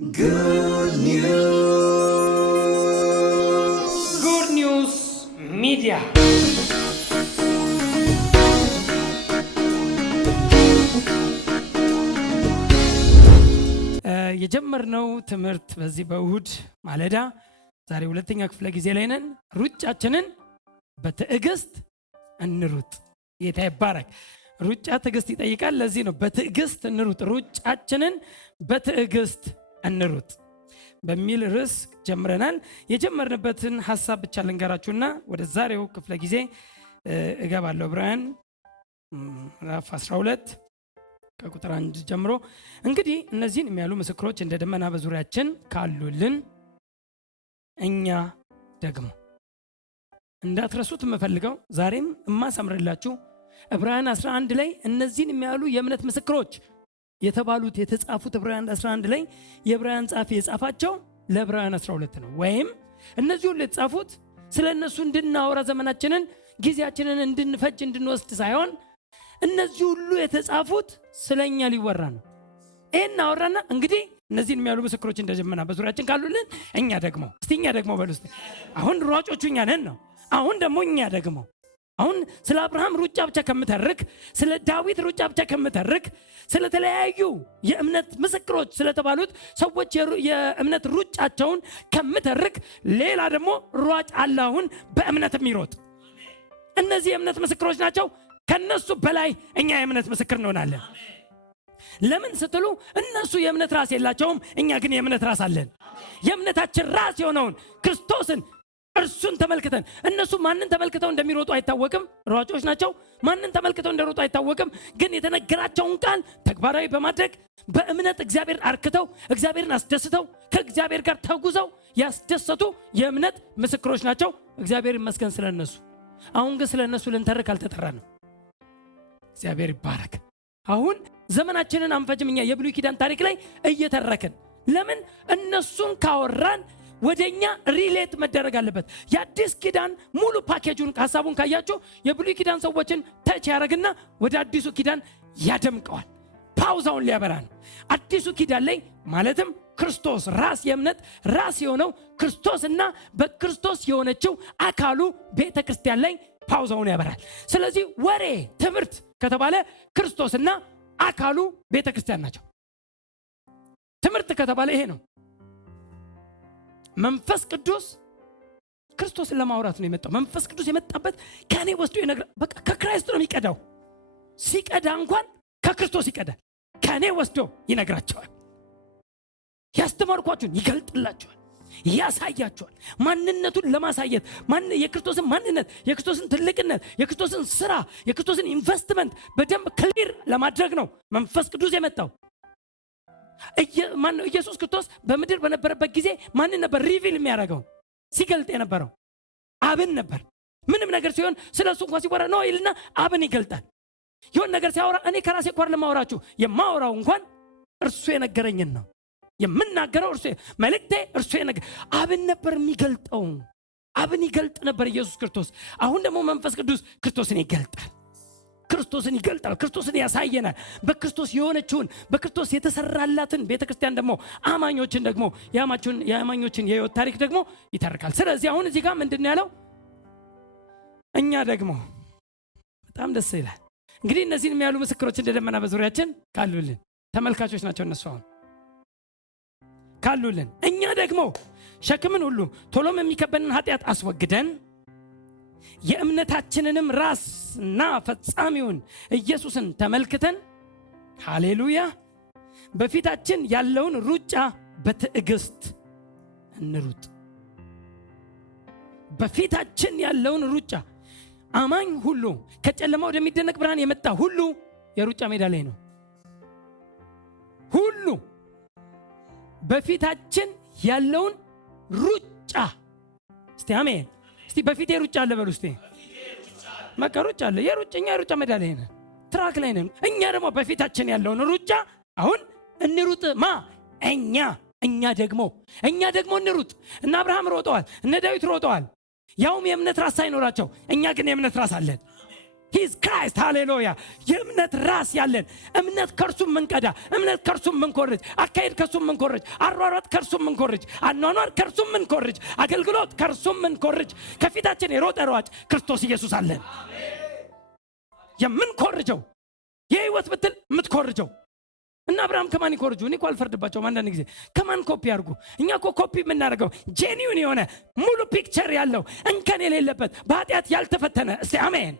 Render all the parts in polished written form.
Good News Media. የጀመርነው ትምህርት በዚህ በእሁድ ማለዳ ዛሬ ሁለተኛ ክፍለ ጊዜ ላይ ነን። ሩጫችንን በትዕግስት እንሩጥ። ጌታ ይባረክ። ሩጫ ትዕግስት ይጠይቃል። ለዚህ ነው በትዕግስት እንሩጥ፣ ሩጫችንን በትዕግስት እንሩጥ በሚል ርዕስ ጀምረናል። የጀመርንበትን ሐሳብ ብቻ ልንገራችሁና ወደ ዛሬው ክፍለ ጊዜ እገባለሁ። ዕብራውያን ምዕራፍ 12 ከቁጥር 1 ጀምሮ እንግዲህ እነዚህን የሚያሉ ምስክሮች እንደ ደመና በዙሪያችን ካሉልን እኛ ደግሞ እንዳትረሱት የምፈልገው ዛሬም የማሰምርላችሁ ዕብራውያን 11 ላይ እነዚህን የሚያሉ የእምነት ምስክሮች የተባሉት የተጻፉት ዕብራውያን 11 ላይ የዕብራውያን ጻፊ የጻፋቸው ለዕብራውያን 12 ነው። ወይም እነዚህ ሁሉ የተጻፉት ስለ እነሱ እንድናወራ ዘመናችንን ጊዜያችንን እንድንፈጅ እንድንወስድ ሳይሆን እነዚህ ሁሉ የተጻፉት ስለኛ ሊወራ ነው። ይሄን አወራና እንግዲህ እነዚህን የሚያሉ ምስክሮች እንደ ደመና በዙሪያችን ካሉልን እኛ ደግሞ እኛ ደግሞ በሉ እስቲ አሁን ሯጮቹ እኛ ነን ነው። አሁን ደግሞ እኛ ደግሞ አሁን ስለ አብርሃም ሩጫ ብቻ ከምተርክ፣ ስለ ዳዊት ሩጫ ብቻ ከምተርክ፣ ስለ ተለያዩ የእምነት ምስክሮች ስለተባሉት ሰዎች የእምነት ሩጫቸውን ከምተርክ፣ ሌላ ደግሞ ሯጭ አለ አሁን በእምነት የሚሮጥ። እነዚህ የእምነት ምስክሮች ናቸው። ከነሱ በላይ እኛ የእምነት ምስክር እንሆናለን። ለምን ስትሉ እነሱ የእምነት ራስ የላቸውም፣ እኛ ግን የእምነት ራስ አለን። የእምነታችን ራስ የሆነውን ክርስቶስን እርሱን ተመልክተን፣ እነሱ ማንን ተመልክተው እንደሚሮጡ አይታወቅም፣ ሯጮች ናቸው። ማንን ተመልክተው እንደሮጡ አይታወቅም፣ ግን የተነገራቸውን ቃል ተግባራዊ በማድረግ በእምነት እግዚአብሔር አርክተው እግዚአብሔርን አስደስተው ከእግዚአብሔር ጋር ተጉዘው ያስደሰቱ የእምነት ምስክሮች ናቸው። እግዚአብሔር ይመስገን ስለነሱ። አሁን ግን ስለነሱ ልንተርክ አልተጠራንም። እግዚአብሔር ይባረክ። አሁን ዘመናችንን አንፈጅም። እኛ የብሉይ ኪዳን ታሪክ ላይ እየተረክን ለምን እነሱን ካወራን ወደኛ ሪሌት መደረግ አለበት። የአዲስ ኪዳን ሙሉ ፓኬጁን ሐሳቡን ካያችሁ የብሉይ ኪዳን ሰዎችን ተች ያደርግና ወደ አዲሱ ኪዳን ያደምቀዋል። ፓውዛውን ሊያበራ ነው። አዲሱ ኪዳን ላይ ማለትም ክርስቶስ ራስ የእምነት ራስ የሆነው ክርስቶስና በክርስቶስ የሆነችው አካሉ ቤተ ክርስቲያን ላይ ፓውዛውን ያበራል። ስለዚህ ወሬ ትምህርት ከተባለ ክርስቶስና አካሉ ቤተ ክርስቲያን ናቸው። ትምህርት ከተባለ ይሄ ነው። መንፈስ ቅዱስ ክርስቶስን ለማውራት ነው የመጣው። መንፈስ ቅዱስ የመጣበት ከኔ ወስዶ ይነግራል። በቃ ከክርስቶስ ነው የሚቀዳው። ሲቀዳ እንኳን ከክርስቶስ ይቀዳል። ከኔ ወስዶ ይነግራቸዋል። ያስተማርኳችሁን ይገልጥላቸዋል፣ ያሳያቸዋል። ማንነቱን ለማሳየት የክርስቶስን ማንነት፣ የክርስቶስን ትልቅነት፣ የክርስቶስን ስራ፣ የክርስቶስን ኢንቨስትመንት በደንብ ክሊር ለማድረግ ነው መንፈስ ቅዱስ የመጣው። ኢየሱስ ክርስቶስ በምድር በነበረበት ጊዜ ማንን ነበር ሪቪል የሚያደርገው? ሲገልጥ የነበረው አብን ነበር። ምንም ነገር ሲሆን ስለሱ እንኳን ሲወራ ነው ይልና አብን ይገልጣል። ይሁን ነገር ሲያወራ እኔ ከራሴ እንኳን ለማወራችሁ የማወራው እንኳን እርሱ የነገረኝን ነው የምናገረው። እርሱ መልእክቴ እርሱ አብን ነበር የሚገልጠው። አብን ይገልጥ ነበር ኢየሱስ ክርስቶስ። አሁን ደግሞ መንፈስ ቅዱስ ክርስቶስን ይገልጣል። ክርስቶስን ይገልጣል። ክርስቶስን ያሳየናል። በክርስቶስ የሆነችውን በክርስቶስ የተሰራላትን ቤተክርስቲያን ደግሞ አማኞችን ደግሞ የአማኞችን የህይወት ታሪክ ደግሞ ይተርካል። ስለዚህ አሁን እዚህ ጋር ምንድን ያለው? እኛ ደግሞ በጣም ደስ ይላል። እንግዲህ እነዚህን የሚያሉ ምስክሮች እንደ ደመና በዙሪያችን ካሉልን ተመልካቾች ናቸው። እነሱ አሁን ካሉልን እኛ ደግሞ ሸክምን ሁሉ ቶሎም የሚከበንን ኃጢአት አስወግደን የእምነታችንንም ራስና ፈጻሚውን ኢየሱስን ተመልክተን ሃሌሉያ በፊታችን ያለውን ሩጫ በትዕግስት እንሩጥ። በፊታችን ያለውን ሩጫ አማኝ ሁሉ ከጨለማ ወደሚደነቅ ብርሃን የመጣ ሁሉ የሩጫ ሜዳ ላይ ነው። ሁሉ በፊታችን ያለውን ሩጫ እስቲ አሜን። እስቲ በፊቴ ሩጫ አለ በሉ እስቲ። በቃ ሩጫ አለ። የሩጫኛ ሩጫ ሜዳ ላይ ነን፣ ትራክ ላይ ነን። እኛ ደግሞ በፊታችን ያለውን ሩጫ አሁን እንሩጥ። እኛ ደግሞ እንሩጥ። እነ አብርሃም ሮጠዋል፣ እነ ዳዊት ሮጠዋል፣ ያውም የእምነት ራስ ሳይኖራቸው። እኛ ግን የእምነት ራስ አለን። ሂዝ ክራይስት ሃሌሉያ። የእምነት ራስ ያለን እምነት ከርሱ ምንቀዳ እምነት ከርሱ ምንኮርጅ አካሄድ ከርሱ ምንኮርጅ አሯሯጥ ከርሱ ምንኮርጅ አኗኗር ከርሱ ምንኮርጅ አገልግሎት ከርሱ ምንኮርጅ ከፊታችን የሮጠ ሯጭ ክርስቶስ ኢየሱስ አለን። የምንኮርጀው የህይወት ብትል ምትኮርጀው እና አብርሃም ከማን ይኮርጁ? እኔ እኮ አልፈርድባቸውም። አንዳንድ ጊዜ ከማን ኮፒ አድርጉ? እኛ እኮ ኮፒ የምናደርገው ጄኒውን የሆነ ሙሉ ፒክቸር ያለው እንከን የሌለበት በኃጢአት ያልተፈተነ እስቲ አሜን፣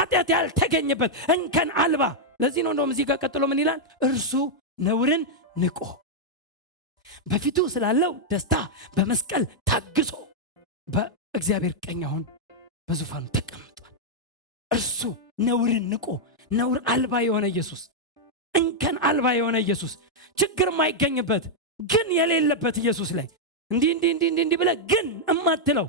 ኃጢአት ያልተገኘበት እንከን አልባ። ለዚህ ነው እንደውም እዚህ ጋር ቀጥሎ ምን ይላል? እርሱ ነውርን ንቆ በፊቱ ስላለው ደስታ በመስቀል ታግሶ በእግዚአብሔር ቀኝ አሁን በዙፋኑ ተቀምጧል። እርሱ ነውርን ንቆ ነውር አልባ የሆነ ኢየሱስ፣ እንከን አልባ የሆነ ኢየሱስ፣ ችግር የማይገኝበት ግን የሌለበት ኢየሱስ ላይ እንዲህ ብለህ ግን እማትለው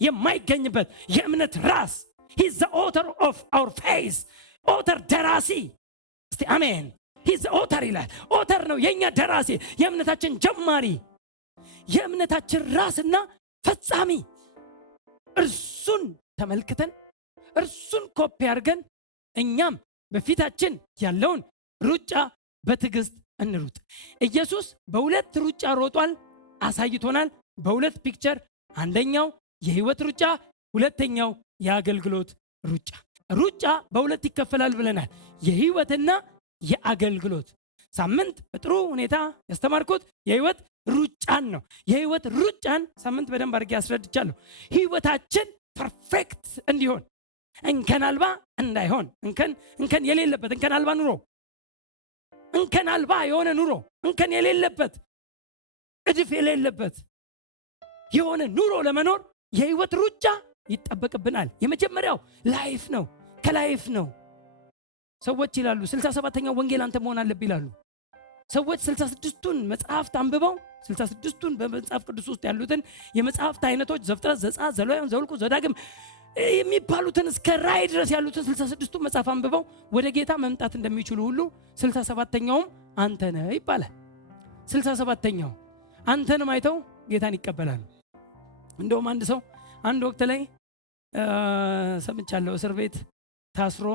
የማይገኝበት የእምነት ራስ he's the author of our faith author ደራሲ እስቲ አሜን። he's the author ይላል። author ነው የኛ ደራሲ፣ የእምነታችን ጀማሪ፣ የእምነታችን ራስና ፈጻሚ። እርሱን ተመልክተን እርሱን ኮፒ አድርገን እኛም በፊታችን ያለውን ሩጫ በትዕግስት እንሩጥ። ኢየሱስ በሁለት ሩጫ ሮጧል፣ አሳይቶናል በሁለት ፒክቸር። አንደኛው የህይወት ሩጫ፣ ሁለተኛው የአገልግሎት ሩጫ። ሩጫ በሁለት ይከፈላል ብለናል፣ የህይወትና የአገልግሎት። ሳምንት በጥሩ ሁኔታ ያስተማርኩት የህይወት ሩጫን ነው። የህይወት ሩጫን ሳምንት በደንብ አድርጌ አስረድቻለሁ። ህይወታችን ፐርፌክት እንዲሆን እንከን አልባ እንዳይሆን፣ እንከን የሌለበት እንከን አልባ ኑሮ፣ እንከን አልባ የሆነ ኑሮ፣ እንከን የሌለበት እድፍ የሌለበት የሆነ ኑሮ ለመኖር የህይወት ሩጫ ይጠበቅብናል። የመጀመሪያው ላይፍ ነው፣ ከላይፍ ነው። ሰዎች ይላሉ 67ኛው ወንጌል አንተ መሆን አለብህ ይላሉ። ሰዎች 66ቱን መጽሐፍት አንብበው 66ቱን በመጽሐፍ ቅዱስ ውስጥ ያሉትን የመጽሐፍት አይነቶች ዘፍጥረት፣ ዘጸአት፣ ዘሌዋውያን፣ ዘኍልቍ፣ ዘዳግም የሚባሉትን እስከ ራእይ ድረስ ያሉትን 66ቱን መጽሐፍ አንብበው ወደ ጌታ መምጣት እንደሚችሉ ሁሉ 67ኛውም አንተ ነህ ይባላል። 67ኛው አንተንም አይተው ጌታን ይቀበላሉ። እንደውም አንድ ሰው አንድ ወቅት ላይ ሰምቻለሁ፣ እስር ቤት ታስሮ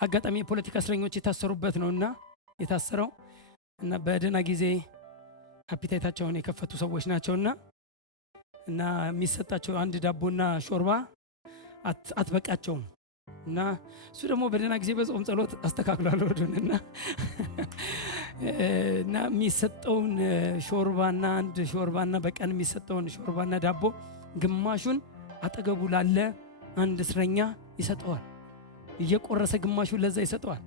አጋጣሚ የፖለቲካ እስረኞች የታሰሩበት ነውና የታሰረው እና በደህና ጊዜ አፒታይታቸውን የከፈቱ ሰዎች ናቸውና እና የሚሰጣቸው አንድ ዳቦና ሾርባ አትበቃቸውም እና እሱ ደግሞ በደህና ጊዜ በጾም ጸሎት አስተካክሏል ወዱንና እና የሚሰጠውን ሾርባና አንድ ሾርባና በቀን የሚሰጠውን ሾርባና ዳቦ ግማሹን አጠገቡ ላለ አንድ እስረኛ ይሰጠዋል። እየቆረሰ ግማሹን ለዛ ይሰጠዋል።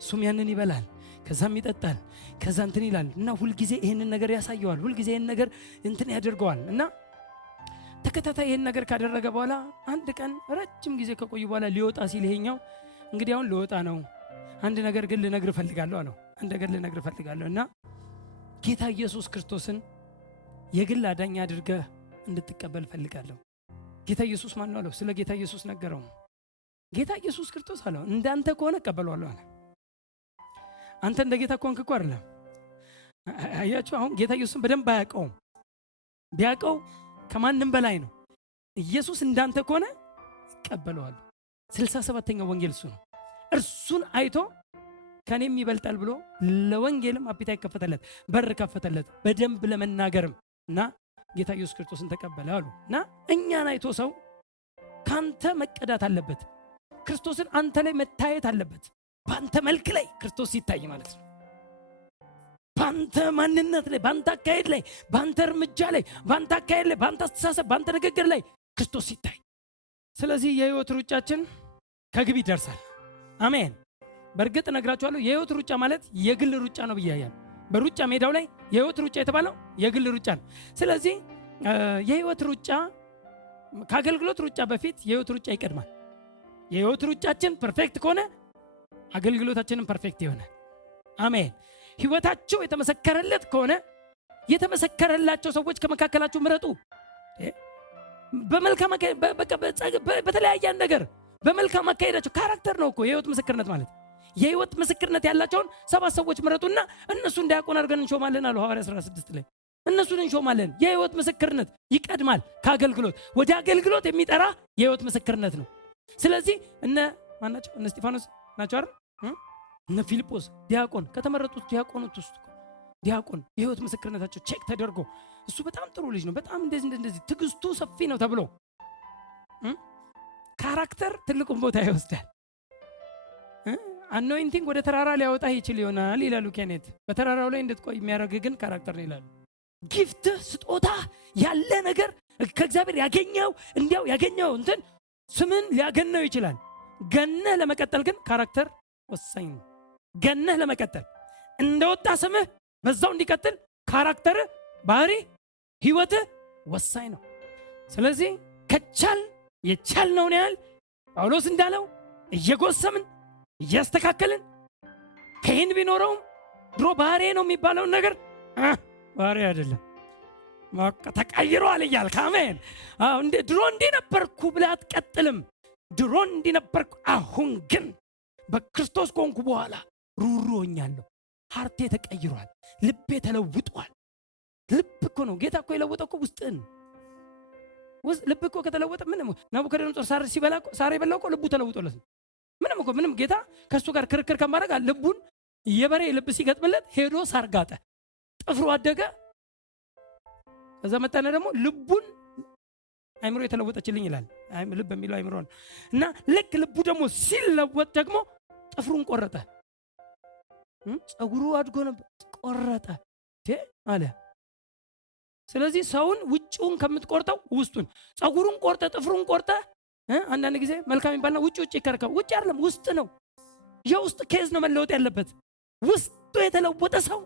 እሱም ያንን ይበላል፣ ከዛም ይጠጣል፣ ከዛ እንትን ይላል እና ሁልጊዜ ይህንን ነገር ያሳየዋል። ሁልጊዜ ይህን ነገር እንትን ያደርገዋል እና ተከታታይ ይህን ነገር ካደረገ በኋላ አንድ ቀን ረጅም ጊዜ ከቆዩ በኋላ ሊወጣ ሲል ይሄኛው እንግዲህ አሁን ልወጣ ነው፣ አንድ ነገር ግን ልነግር እፈልጋለሁ አለው። አንድ ነገር ልነግር እፈልጋለሁ እና ጌታ ኢየሱስ ክርስቶስን የግል አዳኝ አድርገህ እንድትቀበል እፈልጋለሁ። ጌታ ኢየሱስ ማን ነው አለው። ስለ ጌታ ኢየሱስ ነገረው። ጌታ ኢየሱስ ክርስቶስ አለው እንዳንተ ከሆነ እቀበለዋለሁ አለ። አንተ እንደ ጌታ ከሆንክ እኮ አይደለም። አያችሁ፣ አሁን ጌታ ኢየሱስን በደንብ አያውቀውም። ቢያውቀው ከማንም በላይ ነው። ኢየሱስ እንዳንተ ከሆነ እቀበለዋለሁ። 67ኛው ወንጌል እሱ ነው። እርሱን አይቶ ከኔም ይበልጣል ብሎ ለወንጌልም አፒታይት ከፈተለት፣ በር ከፈተለት በደንብ ለመናገርም እና ጌታ ኢየሱስ ክርስቶስን ተቀበለ አሉ እና እኛን አይቶ ሰው ካንተ መቀዳት አለበት። ክርስቶስን አንተ ላይ መታየት አለበት። በአንተ መልክ ላይ ክርስቶስ ሲታይ ማለት ነው። በአንተ ማንነት ላይ፣ በአንተ አካሄድ ላይ፣ በአንተ እርምጃ ላይ፣ በአንተ አካሄድ ላይ፣ በአንተ አስተሳሰብ፣ በአንተ ንግግር ላይ ክርስቶስ ሲታይ። ስለዚህ የህይወት ሩጫችን ከግብ ይደርሳል። አሜን። በእርግጥ እነግራችኋለሁ የህይወት ሩጫ ማለት የግል ሩጫ ነው ብያለሁ። በሩጫ ሜዳው ላይ የህይወት ሩጫ የተባለው የግል ሩጫ ነው። ስለዚህ የህይወት ሩጫ ከአገልግሎት ሩጫ በፊት የህይወት ሩጫ ይቀድማል። የህይወት ሩጫችን ፐርፌክት ከሆነ አገልግሎታችንም ፐርፌክት ይሆናል። አሜን። ህይወታቸው የተመሰከረለት ከሆነ የተመሰከረላቸው ሰዎች ከመካከላችሁ ምረጡ። በመልካም በተለያየ ነገር በመልካም አካሄዳቸው ካራክተር ነው እኮ የህይወት ምስክርነት ማለት። የህይወት ምስክርነት ያላቸውን 7 ሰዎች ምረጡና እነሱ እንዲያቆን አድርገን እንሾማለን አሉ ሐዋርያ 16 ላይ። እነሱን እንሾማለን። የህይወት ምስክርነት ይቀድማል ከአገልግሎት። ወደ አገልግሎት የሚጠራ የህይወት ምስክርነት ነው። ስለዚህ እነ ማናቸው? እነ እስጢፋኖስ ናቸው አይደል? እነ ፊልጶስ ዲያቆን፣ ከተመረጡት ዲያቆኖች ውስጥ ዲያቆን የህይወት ምስክርነታቸው ቼክ ተደርጎ እሱ በጣም ጥሩ ልጅ ነው፣ በጣም እንደዚህ ትግስቱ ሰፊ ነው ተብሎ ካራክተር ትልቁን ቦታ ይወስዳል። አኖይንቲንግ ወደ ተራራ ሊያወጣ ይችል ይሆናል ይላሉ ኬኔት። በተራራው ላይ እንድትቆይ የሚያደርግ ግን ካራክተር ነው ይላሉ። ጊፍት ስጦታ ያለ ነገር ከእግዚአብሔር ያገኘው እንዲያው ያገኘው እንትን ስምን ሊያገነው ይችላል። ገነህ ለመቀጠል ግን ካራክተር ወሳኝ ነው። ገነህ ለመቀጠል እንደወጣ ስምህ በዛው እንዲቀጥል ካራክተር፣ ባህሪ፣ ህይወት ወሳኝ ነው። ስለዚህ ከቻል የቻልነውን ያህል ጳውሎስ እንዳለው እየጎሰምን እያስተካከልን ከይህን ቢኖረውም ድሮ ባህሪ ነው የሚባለውን ነገር ባህሪ አይደለም ተቀይሯል እያልክ አሜን። እንደ ድሮ እንዲህ ነበርኩ ብለህ አትቀጥልም። ድሮ እንዲህ ነበርኩ፣ አሁን ግን በክርስቶስ ከሆንኩ በኋላ ሩሩ ሆኛለሁ። ሀርቴ ተቀይሯል፣ ልቤ ተለውጧል። ልብ እኮ ነው ጌታ እኮ የለወጠው እኮ ውስጥን። ልብ እኮ ከተለወጠ ምንም ናቡከደነጾር ሳር የበላው እኮ ልቡ ተለውጦለት ነው። ምንም ጌታ ከእሱ ጋር ክርክር ከማድረግ ልቡን የበሬ ልብ ሲገጥምለት ሄዶ ሳር ጋጠ፣ ጥፍሩ አደገ። ከዛ መጣነ ደግሞ ልቡን አይምሮ የተለወጠችልኝ ይላል። ልብ የሚለው አይምሮ ነው። እና ልክ ልቡ ደግሞ ሲለወጥ ደግሞ ጥፍሩን ቆረጠ። ጸጉሩ አድጎ ነበር ቆረጠ አለ። ስለዚህ ሰውን ውጭውን ከምትቆርጠው ውስጡን፣ ጸጉሩን ቆርጠ ጥፍሩን ቆርጠ። አንዳንድ ጊዜ መልካም ይባልና ውጭ ይከረከው። ውጭ አይደለም ውስጥ ነው። የውስጥ ኬዝ ነው መለወጥ ያለበት። ውስጡ የተለወጠ ሰው፣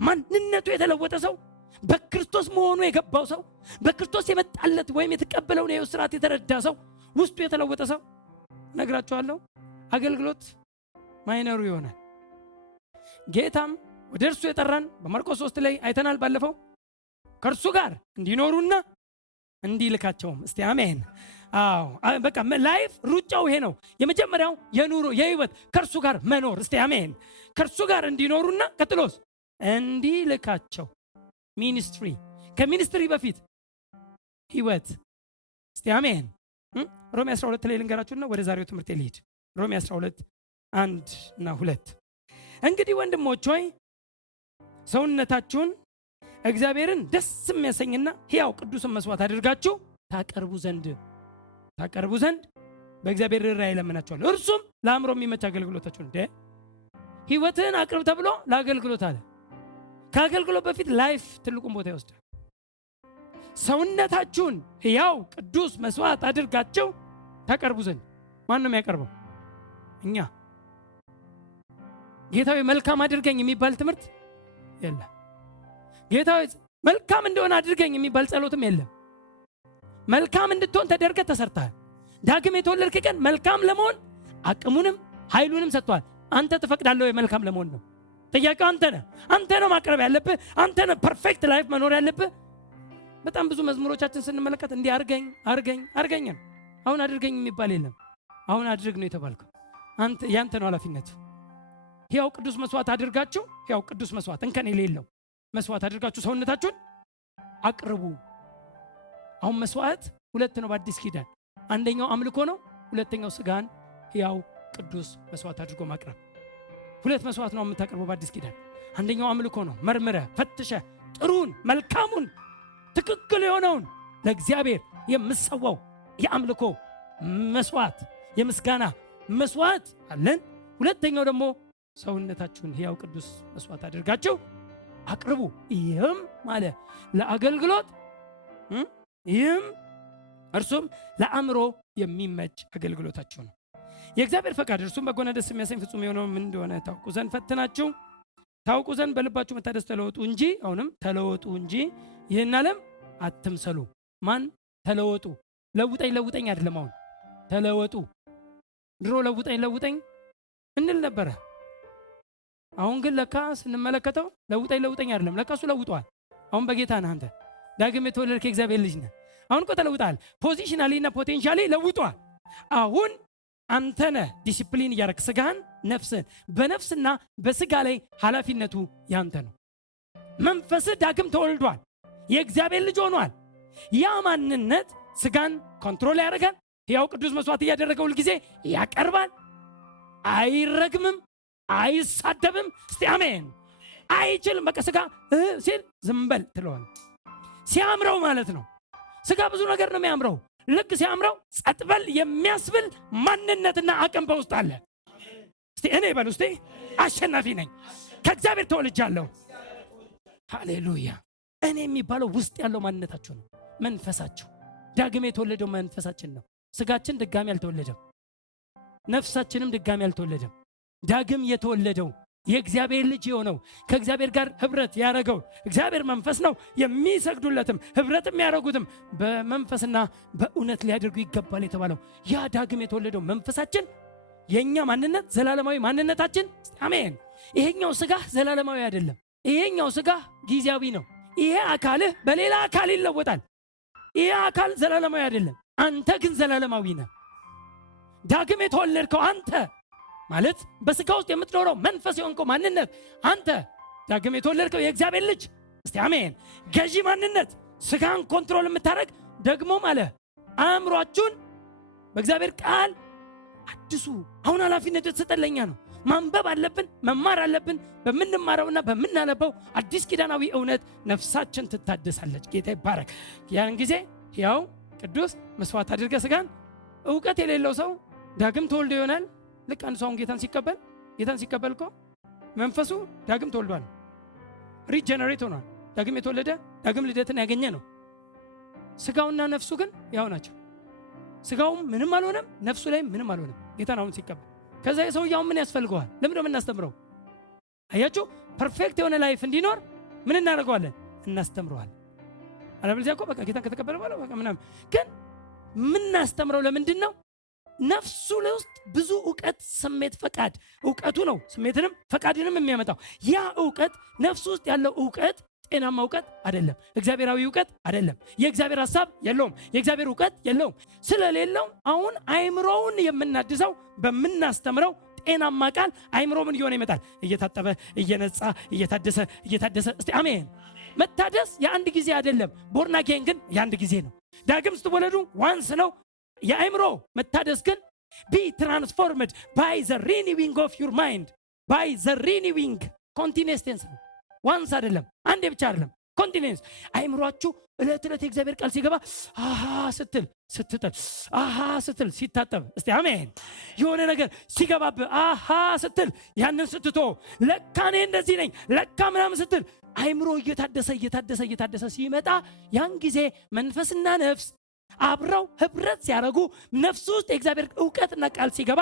ማንነቱ የተለወጠ ሰው፣ በክርስቶስ መሆኑ የገባው ሰው፣ በክርስቶስ የመጣለት ወይም የተቀበለውን የሕይወት ስርዓት የተረዳ ሰው፣ ውስጡ የተለወጠ ሰው ነግራችኋለሁ፣ አገልግሎት ማይነሩ ይሆናል። ጌታም ወደ እርሱ የጠራን በማርቆስ 3 ላይ አይተናል ባለፈው፣ ከእርሱ ጋር እንዲኖሩና እንዲልካቸውም። እስቲ አሜን። በቃ ላይፍ ሩጫው ይሄ ነው። የመጀመሪያው የኑሮ የህይወት ከእርሱ ጋር መኖር። እስቲ አሜን። ከእርሱ ጋር እንዲኖሩና ቀጥሎስ እንዲልካቸው። ሚኒስትሪ፣ ከሚኒስትሪ በፊት ህይወት። እስቲ አሜን። ሮሜ 12 ላይ ልንገራችሁና ወደ ዛሬው ትምህርት ልሂድ። ሮሜ 12 1 እና 2 እንግዲህ ወንድሞች ሆይ ሰውነታችሁን እግዚአብሔርን ደስ የሚያሰኝና ሕያው ቅዱስን መስዋዕት አድርጋችሁ ታቀርቡ ዘንድ በእግዚአብሔር ርኅራኄ እለምናችኋለሁ። እርሱም ለአእምሮ የሚመች አገልግሎታችሁ ነው። ህይወትን አቅርብ ተብሎ ለአገልግሎት አለ። ከአገልግሎት በፊት ላይፍ ትልቁን ቦታ ይወስዳል። ሰውነታችሁን ሕያው ቅዱስ መስዋዕት አድርጋችሁ ታቀርቡ ዘንድ። ማን ነው የሚያቀርበው? እኛ። ጌታዊ መልካም አድርገኝ የሚባል ትምህርት የለም። ጌታዊ መልካም እንደሆነ አድርገኝ የሚባል ጸሎትም የለም። መልካም እንድትሆን ተደርገህ ተሰርተሃል። ዳግም የተወለድክ ቀን መልካም ለመሆን አቅሙንም ኃይሉንም ሰጥቷል። አንተ ትፈቅዳለህ? መልካም ለመሆን ነው ጥያቄው። አንተ ነህ ማቅረብ ያለብህ። አንተ ነህ ፐርፌክት ላይፍ መኖር ያለብህ። በጣም ብዙ መዝሙሮቻችን ስንመለከት እንዲህ አርገኝ ነው። አሁን አድርገኝ የሚባል የለም። አሁን አድርግ ነው የተባልከው። ያንተ ነው ኃላፊነቱ። ሕያው ቅዱስ መስዋዕት አድርጋችሁ፣ ሕያው ቅዱስ መስዋዕት እንከን የሌለው መስዋዕት አድርጋችሁ ሰውነታችሁን አቅርቡ። አሁን መስዋዕት ሁለት ነው በአዲስ ኪዳን። አንደኛው አምልኮ ነው፣ ሁለተኛው ስጋን ሕያው ቅዱስ መስዋዕት አድርጎ ማቅረብ። ሁለት መስዋዕት ነው የምታቀርበው በአዲስ ኪዳን። አንደኛው አምልኮ ነው፣ መርምረ ፈትሸ ጥሩን መልካሙን ትክክል የሆነውን ለእግዚአብሔር የምሰዋው የአምልኮ መስዋዕት የምስጋና መስዋዕት አለን። ሁለተኛው ደግሞ ሰውነታችሁን ሕያው ቅዱስ መስዋዕት አድርጋችሁ አቅርቡ። ይህም ማለት ለአገልግሎት፣ ይህም እርሱም ለአእምሮ የሚመች አገልግሎታችሁ ነው። የእግዚአብሔር ፈቃድ እርሱም በጎና ደስ የሚያሰኝ ፍጹም የሆነው ምን እንደሆነ ታውቁ ዘንድ ፈትናችሁ ታውቁ ዘንድ በልባችሁ መታደስ ተለወጡ እንጂ፣ አሁንም ተለወጡ እንጂ ይህን ዓለም አትምሰሉ። ማን ተለወጡ? ለውጠኝ አይደለም። አሁን ተለወጡ። ድሮ ለውጠኝ እንል ነበረ። አሁን ግን ለካ ስንመለከተው ለውጠኝ አይደለም። ለካ እሱ ለውጧል። አሁን በጌታ ነህ አንተ። ዳግም የተወለድክ የእግዚአብሔር ልጅ ነህ። አሁን እኮ ተለውጣል። ፖዚሽናሊ እና ፖቴንሻሊ ለውጧል። አሁን አንተ ነህ ዲሲፕሊን እያደረግ ስጋህን፣ ነፍስህን። በነፍስና በስጋ ላይ ኃላፊነቱ ያንተ ነው። መንፈስህ ዳግም ተወልዷል። የእግዚአብሔር ልጅ ሆኗል። ያ ማንነት ስጋን ኮንትሮል ያደርጋል፣ ሕያው ቅዱስ መስዋዕት እያደረገ ሁል ጊዜ ያቀርባል። አይረግምም፣ አይሳደብም። እስቲ አሜን። አይችልም። በቃ ስጋ ሲል ዝም በል ትለዋል። ሲያምረው ማለት ነው። ስጋ ብዙ ነገር ነው የሚያምረው። ልክ ሲያምረው ጸጥ በል የሚያስብል ማንነትና አቅም በውስጥ አለ። እስቲ እኔ በሉ እስቲ አሸናፊ ነኝ፣ ከእግዚአብሔር ተወልጃለሁ። ሃሌሉያ። እኔ የሚባለው ውስጥ ያለው ማንነታችሁ ነው፣ መንፈሳችሁ። ዳግም የተወለደው መንፈሳችን ነው። ስጋችን ድጋሚ አልተወለደም፣ ነፍሳችንም ድጋሚ አልተወለደም። ዳግም የተወለደው የእግዚአብሔር ልጅ የሆነው ከእግዚአብሔር ጋር ህብረት ያደረገው እግዚአብሔር መንፈስ ነው። የሚሰግዱለትም ህብረት የሚያደርጉትም በመንፈስና በእውነት ሊያደርጉ ይገባል የተባለው ያ ዳግም የተወለደው መንፈሳችን የኛ ማንነት፣ ዘላለማዊ ማንነታችን። አሜን። ይሄኛው ስጋ ዘላለማዊ አይደለም። ይሄኛው ስጋ ጊዜያዊ ነው። ይሄ አካልህ በሌላ አካል ይለወጣል። ይሄ አካል ዘላለማዊ አይደለም። አንተ ግን ዘላለማዊ ነህ። ዳግም የተወለድከው አንተ ማለት በስጋ ውስጥ የምትኖረው መንፈስ የሆንከው ማንነት አንተ ዳግም የተወለድከው የእግዚአብሔር ልጅ። እስቲ አሜን። ገዢ ማንነት፣ ስጋን ኮንትሮል የምታደርግ ደግሞ ማለት አእምሯችሁን በእግዚአብሔር ቃል አድሱ። አሁን ኃላፊነቱ የተሰጠለኛ ነው። ማንበብ አለብን፣ መማር አለብን። በምንማረውና በምናነበው አዲስ ኪዳናዊ እውነት ነፍሳችን ትታደሳለች። ጌታ ይባረክ። ያን ጊዜ ያው ቅዱስ መስዋዕት አድርገ ስጋን እውቀት የሌለው ሰው ዳግም ተወልዶ ይሆናል። ልክ አንድ ሰው ጌታን ሲቀበል እኮ መንፈሱ ዳግም ተወልዷል፣ ሪጀነሬት ሆኗል። ዳግም የተወለደ ዳግም ልደትን ያገኘ ነው። ስጋውና ነፍሱ ግን ያው ናቸው። ስጋውም ምንም አልሆነም፣ ነፍሱ ላይ ምንም አልሆነም ጌታን አሁን ሲቀበል። ከዛ የሰውየው ምን ያስፈልገዋል? ለምን ነው የምናስተምረው? አያችሁ፣ ፐርፌክት የሆነ ላይፍ እንዲኖር ምን እናደርገዋለን? እናስተምረዋል። አለበለዚያ እኮ በቃ ጌታን ከተቀበለ በኋላ በቃ ምናምን። ግን ምናስተምረው ለምንድን ነው? ነፍሱ ውስጥ ብዙ እውቀት፣ ስሜት፣ ፈቃድ፣ እውቀቱ ነው ስሜትንም ፈቃድንም የሚያመጣው። ያ እውቀት ነፍሱ ውስጥ ያለው እውቀት ጤናማ እውቀት አይደለም፣ እግዚአብሔራዊ እውቀት አይደለም። የእግዚአብሔር ሐሳብ የለውም፣ የእግዚአብሔር እውቀት የለውም። ስለሌለው አሁን አይምሮውን የምናድሰው በምናስተምረው ጤናማ ቃል አይምሮ ምን እየሆነ ይመጣል? እየታጠበ እየነጻ እየታደሰ። እስቲ አሜን። መታደስ የአንድ ጊዜ አይደለም። ቦርን አጌን ግን የአንድ ጊዜ ነው። ዳግም ስትወለዱ ዋንስ ነው። የአይምሮ መታደስ ግን be transformed by the renewing of your mind, by the renewing continuous tense ነው። ዋንስ አይደለም፣ አንዴ ብቻ አይደለም፣ ኮንቲኒየስ። አይምሮአችሁ እለት የእግዚአብሔር ቃል ሲገባ አሃ ስትል ስትጠል፣ አሃ ስትል ሲታጠብ፣ እስቲ አሜን። የሆነ ነገር ሲገባብህ አሃ ስትል ያንን ስትቶ ለካ እኔ እንደዚህ ነኝ ለካ ምናምን ስትል አይምሮ እየታደሰ ሲመጣ ያን ጊዜ መንፈስና ነፍስ አብረው ህብረት ሲያደርጉ ነፍስ ውስጥ የእግዚአብሔር እውቀትና ቃል ሲገባ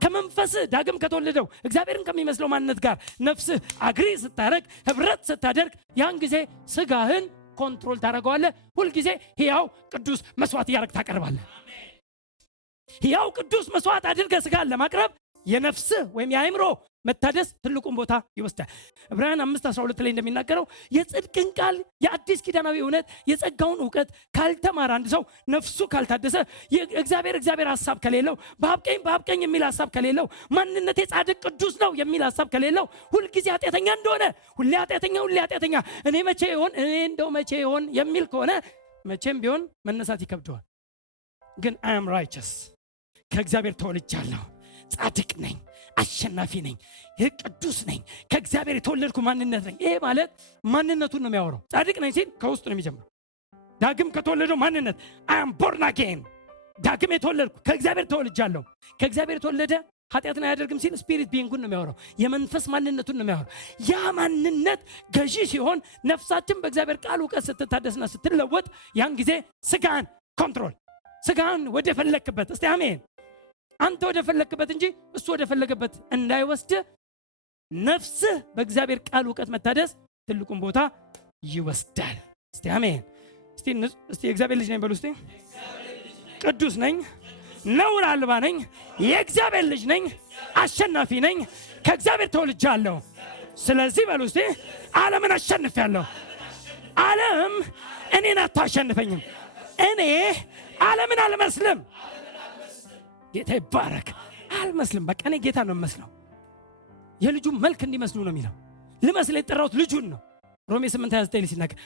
ከመንፈስህ ዳግም ከተወለደው እግዚአብሔርን ከሚመስለው ማንነት ጋር ነፍስህ አግሪ ስታደርግ ህብረት ስታደርግ ያን ጊዜ ስጋህን ኮንትሮል ታደርገዋለህ። ሁልጊዜ ሕያው ቅዱስ መስዋዕት እያደረግ ታቀርባለህ። ሕያው ቅዱስ መስዋዕት አድርገህ ስጋህን ለማቅረብ የነፍስህ ወይም የአእምሮ መታደስ ትልቁን ቦታ ይወስዳል። ዕብራውያን 5:12 ላይ እንደሚናገረው የጽድቅን ቃል የአዲስ ኪዳናዊ እውነት የጸጋውን እውቀት ካልተማረ አንድ ሰው ነፍሱ ካልታደሰ እግዚአብሔር ሐሳብ ከሌለው በአብ ቀኝ የሚል ሐሳብ ከሌለው ማንነቴ ጻድቅ ቅዱስ ነው የሚል ሐሳብ ከሌለው ሁልጊዜ ኃጢአተኛ እንደሆነ ሁሌ ኃጢአተኛ እኔ መቼ ይሆን የሚል ከሆነ መቼም ቢሆን መነሳት ይከብደዋል። ግን አይ አም ራይቸስ ከእግዚአብሔር ተወልጃለሁ፣ ጻድቅ ነኝ፣ አሸናፊ ነኝ፣ ቅዱስ ነኝ፣ ከእግዚአብሔር የተወለድኩ ማንነት ነኝ። ይሄ ማለት ማንነቱን ነው የሚያወራው። ጻድቅ ነኝ ሲል ከውስጥ ነው የሚጀምረው። ዳግም ከተወለደው ማንነት አይ አም ቦርን አጌን፣ ዳግም የተወለድኩ ከእግዚአብሔር ተወልጃለሁ። ከእግዚአብሔር የተወለደ ኃጢአትን አያደርግም ሲል ስፒሪት ቢንጉን ነው የሚያወራው። የመንፈስ ማንነቱን ነው የሚያወራው። ያ ማንነት ገዢ ሲሆን ነፍሳችን በእግዚአብሔር ቃል እውቀት ስትታደስና ስትለወጥ ያን ጊዜ ስጋን ኮንትሮል፣ ስጋን ወደ ፈለክበት፣ እስቲ አሜን፣ አንተ ወደ ፈለክበት እንጂ እሱ ወደ ፈለገበት እንዳይወስድ ነፍስህ በእግዚአብሔር ቃል እውቀት መታደስ ትልቁን ቦታ ይወስዳል። እስቲ አሜን። እስቲ የእግዚአብሔር ልጅ ነኝ በሉ። እስቲ ቅዱስ ነኝ፣ ነውር አልባ ነኝ፣ የእግዚአብሔር ልጅ ነኝ፣ አሸናፊ ነኝ፣ ከእግዚአብሔር ተወልጃለሁ። ስለዚህ በሉ እስቲ ዓለምን አሸንፌያለሁ። ዓለም እኔን አታሸንፈኝም። እኔ ዓለምን አልመስልም። ጌታ ይባረክ። አልመስልም። በቃ እኔ ጌታ ነው የምመስለው። የልጁ መልክ እንዲመስሉ ነው የሚለው። ልመስል የጠራሁት ልጁን ነው። ሮሜ 8:29 ሲናገር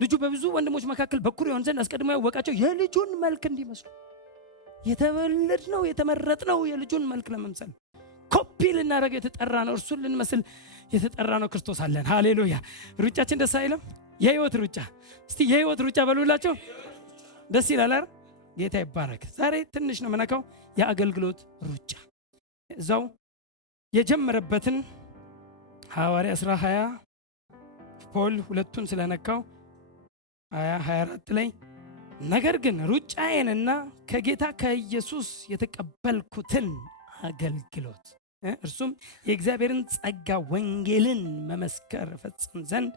ልጁ በብዙ ወንድሞች መካከል በኩር ይሆን ዘንድ አስቀድሞ ያወቃቸው የልጁን መልክ እንዲመስሉ። የተወለድነው የተመረጥነው የልጁን መልክ ለመምሰል ኮፒ ልናደርገው የተጠራ ነው። እርሱን ልንመስል የተጠራ ነው። ክርስቶስ አለን። ሃሌሉያ። ሩጫችን ደስ አይልም? የህይወት ሩጫ። እስቲ የህይወት ሩጫ በሉላቸው። ደስ ይላል አይደል? ጌታ ይባረክ። ዛሬ ትንሽ ነው መነካው የአገልግሎት ሩጫ። እዛው የጀመረበትን ሐዋርያ ሥራ 20 ፖል ሁለቱን ስለነካው 24 ላይ ነገር ግን ሩጫዬንና ከጌታ ከኢየሱስ የተቀበልኩትን አገልግሎት እርሱም የእግዚአብሔርን ጸጋ ወንጌልን መመስከር ፈጽም ዘንድ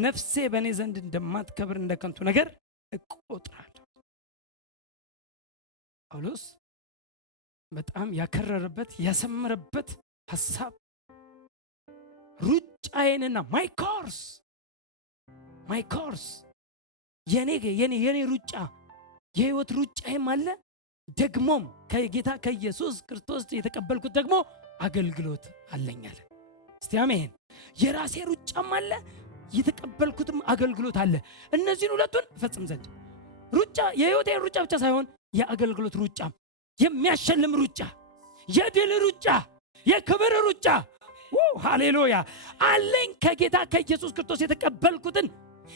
ነፍሴ በእኔ ዘንድ እንደማትከብር እንደ ከንቱ ነገር እቆጥራለሁ። ጳውሎስ በጣም ያከረረበት ያሰመረበት ሐሳብ ሩጫዬንና ማይ ኮርስ የኔ ሩጫ የህይወት ሩጫዬም አለ፣ ደግሞም ከጌታ ከኢየሱስ ክርስቶስ የተቀበልኩት ደግሞ አገልግሎት አለኛል። እስቲ አሜን። የራሴ ሩጫም አለ፣ የተቀበልኩትም አገልግሎት አለ። እነዚህን ሁለቱን እፈጽም ዘንድ ሩጫ የህይወቴ ሩጫ ብቻ ሳይሆን የአገልግሎት ሩጫም፣ የሚያሸልም ሩጫ፣ የድል ሩጫ፣ የክብር ሩጫ ሃሌሉያ አለኝ። ከጌታ ከኢየሱስ ክርስቶስ የተቀበልኩትን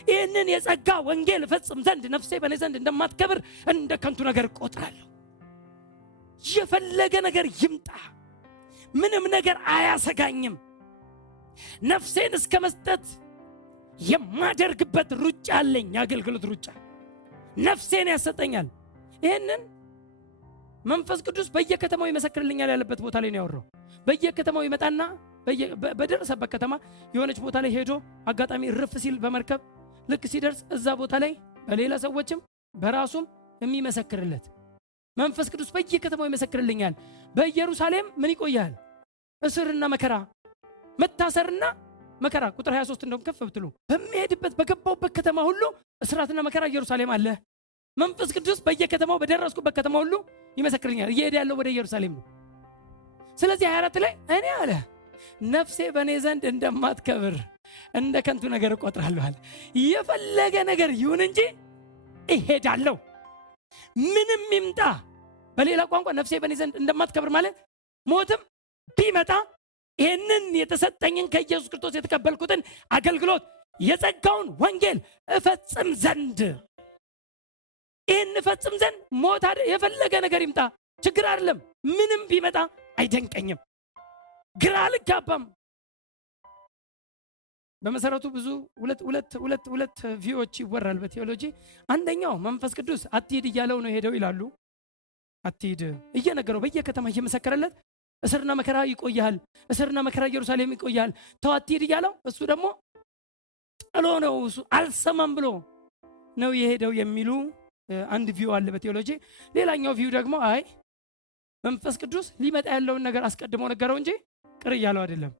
ይህንን የጸጋ ወንጌል ፈጽም ዘንድ ነፍሴ በእኔ ዘንድ እንደማትከብር እንደ ከንቱ ነገር እቆጥራለሁ። የፈለገ ነገር ይምጣ፣ ምንም ነገር አያሰጋኝም። ነፍሴን እስከ መስጠት የማደርግበት ሩጫ አለኝ። የአገልግሎት ሩጫ ነፍሴን ያሰጠኛል። ይህንን መንፈስ ቅዱስ በየከተማው ይመሰክርልኛል ያለበት ቦታ ላይ ነው ያወራው። በየከተማው ይመጣና በደረሰበት ከተማ የሆነች ቦታ ላይ ሄዶ አጋጣሚ ርፍ ሲል በመርከብ ልክ ሲደርስ እዛ ቦታ ላይ በሌላ ሰዎችም በራሱም የሚመሰክርለት መንፈስ ቅዱስ በየከተማው ይመሰክርልኛል። በኢየሩሳሌም ምን ይቆያል? እስርና መከራ፣ መታሰርና መከራ። ቁጥር 23 እንደውም ከፍ ብትሉ በሚሄድበት በገባውበት ከተማ ሁሉ እስራትና መከራ ኢየሩሳሌም አለ። መንፈስ ቅዱስ በየከተማው በደረስኩበት ከተማ ሁሉ ይመሰክርልኛል። እየሄደ ያለው ወደ ኢየሩሳሌም ነው። ስለዚህ 24 ላይ እኔ አለ ነፍሴ በእኔ ዘንድ እንደማትከብር እንደ ከንቱ ነገር እቆጥራለሁ አለ። የፈለገ ነገር ይሁን እንጂ እሄዳለሁ፣ ምንም ይምጣ። በሌላ ቋንቋ ነፍሴ በእኔ ዘንድ እንደማትከብር ማለት ሞትም ቢመጣ ይህንን የተሰጠኝን ከኢየሱስ ክርስቶስ የተቀበልኩትን አገልግሎት የጸጋውን ወንጌል እፈጽም ዘንድ ይህን እፈጽም ዘንድ ሞት የፈለገ ነገር ይምጣ ችግር አይደለም። ምንም ቢመጣ አይደንቀኝም፣ ግራ አልጋባም። በመሰረቱ ብዙ ሁለት ቪዎች ይወራል በቴዎሎጂ። አንደኛው መንፈስ ቅዱስ አትሂድ እያለው ነው ሄደው ይላሉ። አትሂድ እየነገረው በየከተማ እየመሰከረለት እስርና መከራ ይቆያል፣ እስርና መከራ ኢየሩሳሌም ይቆያል፣ ተው አትሂድ እያለው እሱ ደግሞ ጥሎ ነው እሱ አልሰማም ብሎ ነው የሄደው የሚሉ አንድ ቪው አለ በቴዎሎጂ። ሌላኛው ቪው ደግሞ አይ መንፈስ ቅዱስ ሊመጣ ያለውን ነገር አስቀድሞ ነገረው እንጂ ቅር እያለው አይደለም።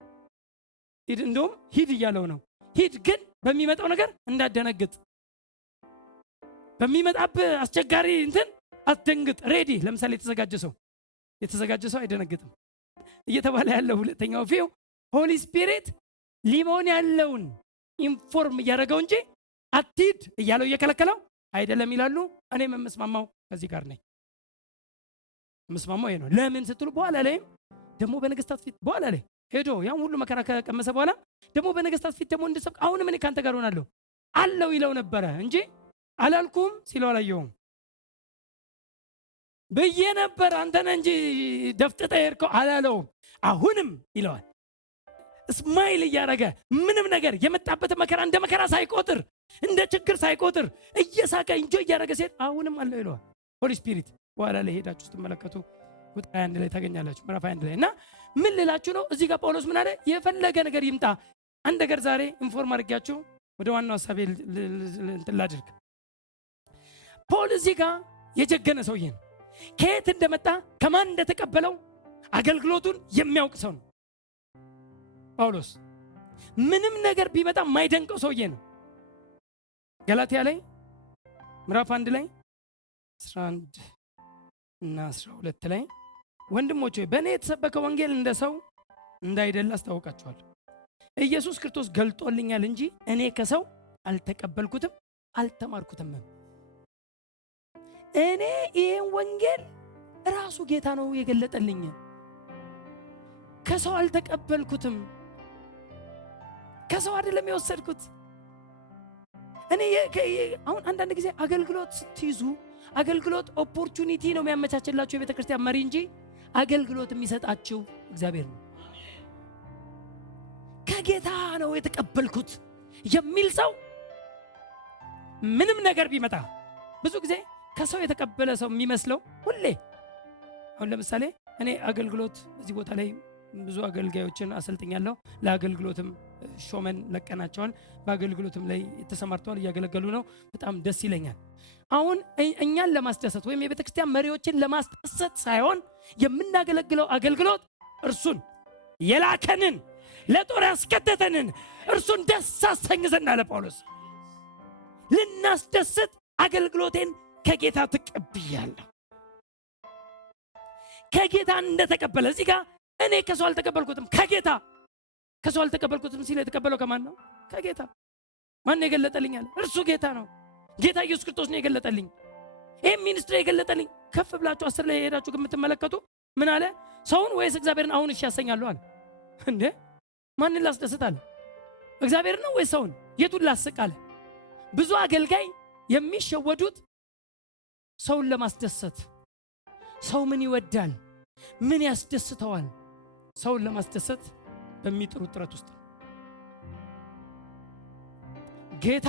እንደውም ሂድ እያለው ነው። ሂድ ግን በሚመጣው ነገር እንዳደነግጥ፣ በሚመጣብህ አስቸጋሪ እንትን አትደንግጥ። ሬዲ ለምሳሌ የተዘጋጀ ሰው አይደነግጥም እየተባለ ያለው ሁለተኛው ቪው ሆሊ ስፒሪት ሊሞን ያለውን ኢንፎርም እያደረገው እንጂ አትሂድ እያለው እየከለከለው አይደለም ይላሉ። እኔም የምስማማው ከዚህ ጋር ነኝ። የምስማማው ይሄ ነው። ለምን ስትሉ በኋላ ላይም ደግሞ በነገስታት ፊት በኋላ ላይ ሄዶ ያን ሁሉ መከራ ከቀመሰ በኋላ ደግሞ በነገስታት ፊት ደግሞ እንድሰብክ አሁንም እኔ ካንተ ጋር ሆናለሁ አለው ይለው ነበረ እንጂ አላልኩም ሲለው አላየውም ብዬ ነበር። አንተን እንጂ ደፍጥጠ ሄድከው አላለውም። አሁንም ይለዋል። እስማይል እያረገ ምንም ነገር የመጣበት መከራ እንደ መከራ ሳይቆጥር እንደ ችግር ሳይቆጥር እየሳቀ እንጆ እያረገ ሴት አሁንም አለው ይለዋል። ሆሊ ስፒሪት በኋላ ላይ ሄዳችሁ ስትመለከቱ ቁጥር 21 ላይ ታገኛላችሁ። ምዕራፍ 21 ላይ እና ምን ልላችሁ ነው? እዚህ ጋር ጳውሎስ ምን አለ? የፈለገ ነገር ይምጣ። አንድ ነገር ዛሬ ኢንፎርም አድርጊያችሁ ወደ ዋናው ሐሳቤ እንትን ላድርግ። ፖል እዚህ ጋር የጀገነ ሰውዬ ነው። ከየት እንደመጣ ከማን እንደተቀበለው አገልግሎቱን የሚያውቅ ሰው ነው ጳውሎስ። ምንም ነገር ቢመጣ የማይደንቀው ሰውዬ ነው። ገላትያ ላይ ምዕራፍ 1 ላይ 11 እና 12 ላይ ወንድሞች ሆይ በእኔ የተሰበከ ወንጌል እንደ ሰው እንዳይደለ አስታውቃችኋለሁ። ኢየሱስ ክርስቶስ ገልጦልኛል እንጂ እኔ ከሰው አልተቀበልኩትም አልተማርኩትም። እኔ ይህን ወንጌል ራሱ ጌታ ነው የገለጠልኝ። ከሰው አልተቀበልኩትም፣ ከሰው አይደለም የወሰድኩት። እኔ አሁን አንዳንድ ጊዜ አገልግሎት ስትይዙ አገልግሎት ኦፖርቹኒቲ ነው የሚያመቻችላችሁ የቤተ ክርስቲያን መሪ እንጂ አገልግሎት የሚሰጣችሁ እግዚአብሔር ነው። ከጌታ ነው የተቀበልኩት የሚል ሰው ምንም ነገር ቢመጣ፣ ብዙ ጊዜ ከሰው የተቀበለ ሰው የሚመስለው ሁሌ አሁን ለምሳሌ እኔ አገልግሎት እዚህ ቦታ ላይ ብዙ አገልጋዮችን አሰልጥኛለሁ። ለአገልግሎትም ሾመን ለቀናቸዋል። በአገልግሎትም ላይ ተሰማርተዋል፣ እያገለገሉ ነው። በጣም ደስ ይለኛል። አሁን እኛን ለማስደሰት ወይም የቤተ ክርስቲያን መሪዎችን ለማስደሰት ሳይሆን የምናገለግለው አገልግሎት እርሱን የላከንን ለጦር ያስከተተንን እርሱን ደስ አሰኝ ዘንድ አለ ጳውሎስ። ልናስደስት አገልግሎቴን ከጌታ ተቀብያለሁ። ከጌታ እንደተቀበለ እዚህ ጋር እኔ ከሰው አልተቀበልኩትም፣ ከጌታ ከሰው አልተቀበልኩትም ሲል የተቀበለው ከማን ነው? ከጌታ። ማን የገለጠልኝ አለ? እርሱ ጌታ ነው። ጌታ ኢየሱስ ክርስቶስ ነው የገለጠልኝ። ይህ ሚኒስትሪ የገለጠልኝ። ከፍ ብላችሁ 10 ላይ ሄዳችሁ የምትመለከቱ ምን አለ? ሰውን ወይስ እግዚአብሔርን አሁን እሺ ያሰኛሉ አለ። እንዴ ማንን ላስደስት አለ? እግዚአብሔርን ነው ወይስ ሰውን? የቱን ላስቅ አለ? ብዙ አገልጋይ የሚሸወዱት ሰውን ለማስደሰት። ሰው ምን ይወዳል? ምን ያስደስተዋል? ሰውን ለማስደሰት በሚጥሩት ጥረት ውስጥ ጌታ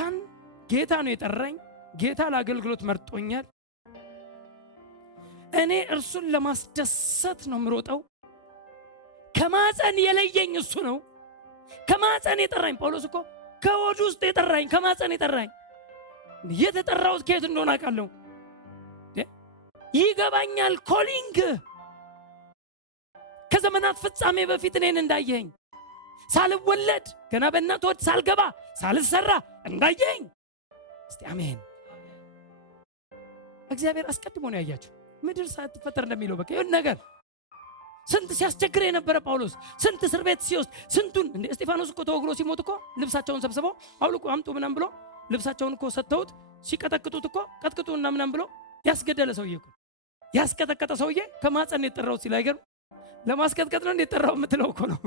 ነው የጠራኝ። ጌታ ለአገልግሎት መርጦኛል። እኔ እርሱን ለማስደሰት ነው የምሮጠው። ከማፀን የለየኝ እሱ ነው። ከማፀን የጠራኝ ጳውሎስ እኮ ከሆድ ውስጥ የጠራኝ፣ ከማፀን የጠራኝ። የተጠራሁት ከየት እንደሆነ አውቃለሁ። ይገባኛል። ኮሊንግ ከዘመናት ፍጻሜ በፊት እኔን እንዳየኝ፣ ሳልወለድ ገና በእናት ሆድ ሳልገባ ሳልሰራ እንዳየኝ። እስቲ አሜን። እግዚአብሔር አስቀድሞ ነው ያያችሁ። ምድር ሳትፈጠር እንደሚለው በቃ ይሁን ነገር ስንት ሲያስቸግር የነበረ ጳውሎስ፣ ስንት እስር ቤት ሲወስድ፣ ስንቱን እንደ እስጢፋኖስ እኮ ተወግሮ ሲሞት እኮ ልብሳቸውን ሰብስበው አውልቁ አምጡ ምናም ብሎ ልብሳቸውን እኮ ሰጥተውት ሲቀጠቅጡት እኮ ቀጥቅጡና ምናም ብሎ ያስገደለ ሰውዬ እኮ ያስቀጠቀጠ ሰውዬ ከማፀን የጠራው ሲል አይገርም? ለማስቀጥቀጥ ነው እንደጠራው የምትለው እኮ ነው።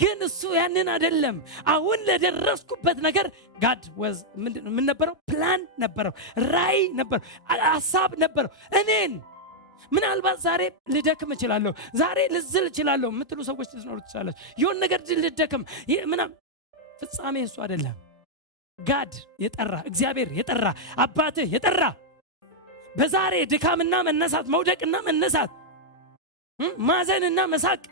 ግን እሱ ያንን አይደለም። አሁን ለደረስኩበት ነገር ጋድ ወዝ ምን ነበረው? ፕላን ነበረው፣ ራይ ነበረው፣ ሐሳብ ነበረው። እኔን ምናልባት ዛሬ ልደክም እችላለሁ፣ ዛሬ ልዝል እችላለሁ የምትሉ ሰዎች ልትኖሩ ትችላላችሁ። የሆነ ነገር ልደክም ምናም፣ ፍጻሜ እሱ አይደለም። ጋድ የጠራ እግዚአብሔር የጠራ አባትህ የጠራ በዛሬ ድካምና መነሳት፣ መውደቅና መነሳት፣ ማዘንና መሳቅ፣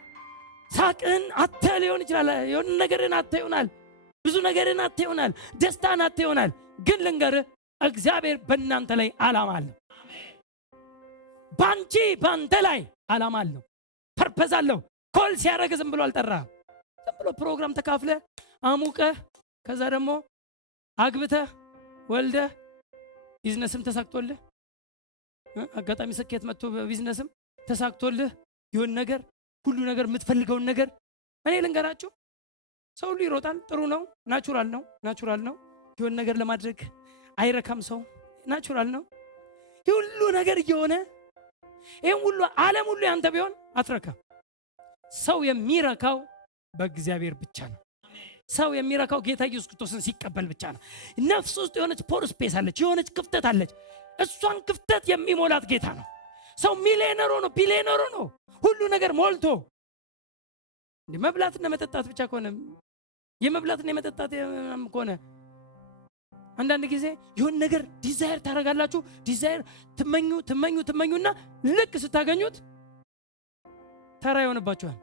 ሳቅን አተ ሊሆን ይችላል። የሆነ ነገርን አተ ይሆናል፣ ብዙ ነገርን አተ ይሆናል፣ ደስታን አተ ይሆናል። ግን ልንገርህ እግዚአብሔር በእናንተ ላይ ዓላማ አለው። በአንተ ላይ ዓላማ አለው፣ ፐርፐዝ አለው። ኮል ሲያደርግ ዝም ብሎ አልጠራህም። ዝም ብሎ ፕሮግራም ተካፍለህ አሙቀህ ከዛ ደግሞ አግብተህ ወልደህ ቢዝነስም ተሳክቶልህ አጋጣሚ ስኬት መጥቶ በቢዝነስም ተሳክቶልህ ይሁን ነገር ሁሉ ነገር የምትፈልገውን ነገር እኔ ልንገራችሁ፣ ሰው ሁሉ ይሮጣል። ጥሩ ነው፣ ናቹራል ነው። ይሁን ነገር ለማድረግ አይረካም ሰው፣ ናቹራል ነው። ሁሉ ነገር እየሆነ ይሄን ሁሉ ዓለም ሁሉ ያንተ ቢሆን አትረካም። ሰው የሚረካው በእግዚአብሔር ብቻ ነው። ሰው የሚረካው ጌታ ኢየሱስ ክርስቶስን ሲቀበል ብቻ ነው። ነፍስ ውስጥ የሆነች ፖር ስፔስ አለች፣ የሆነች ክፍተት አለች። እሷን ክፍተት የሚሞላት ጌታ ነው። ሰው ሚሊዮነር ሆኖ ቢሊዮነር ሆኖ ሁሉ ነገር ሞልቶ መብላትና መጠጣት ብቻ ከሆነ የመብላትና የመጠጣት ከሆነ አንዳንድ ጊዜ የሆነ ነገር ዲዛይር ታደርጋላችሁ። ዲዛይር ትመኙና ልክ ስታገኙት ተራ ይሆንባችኋል።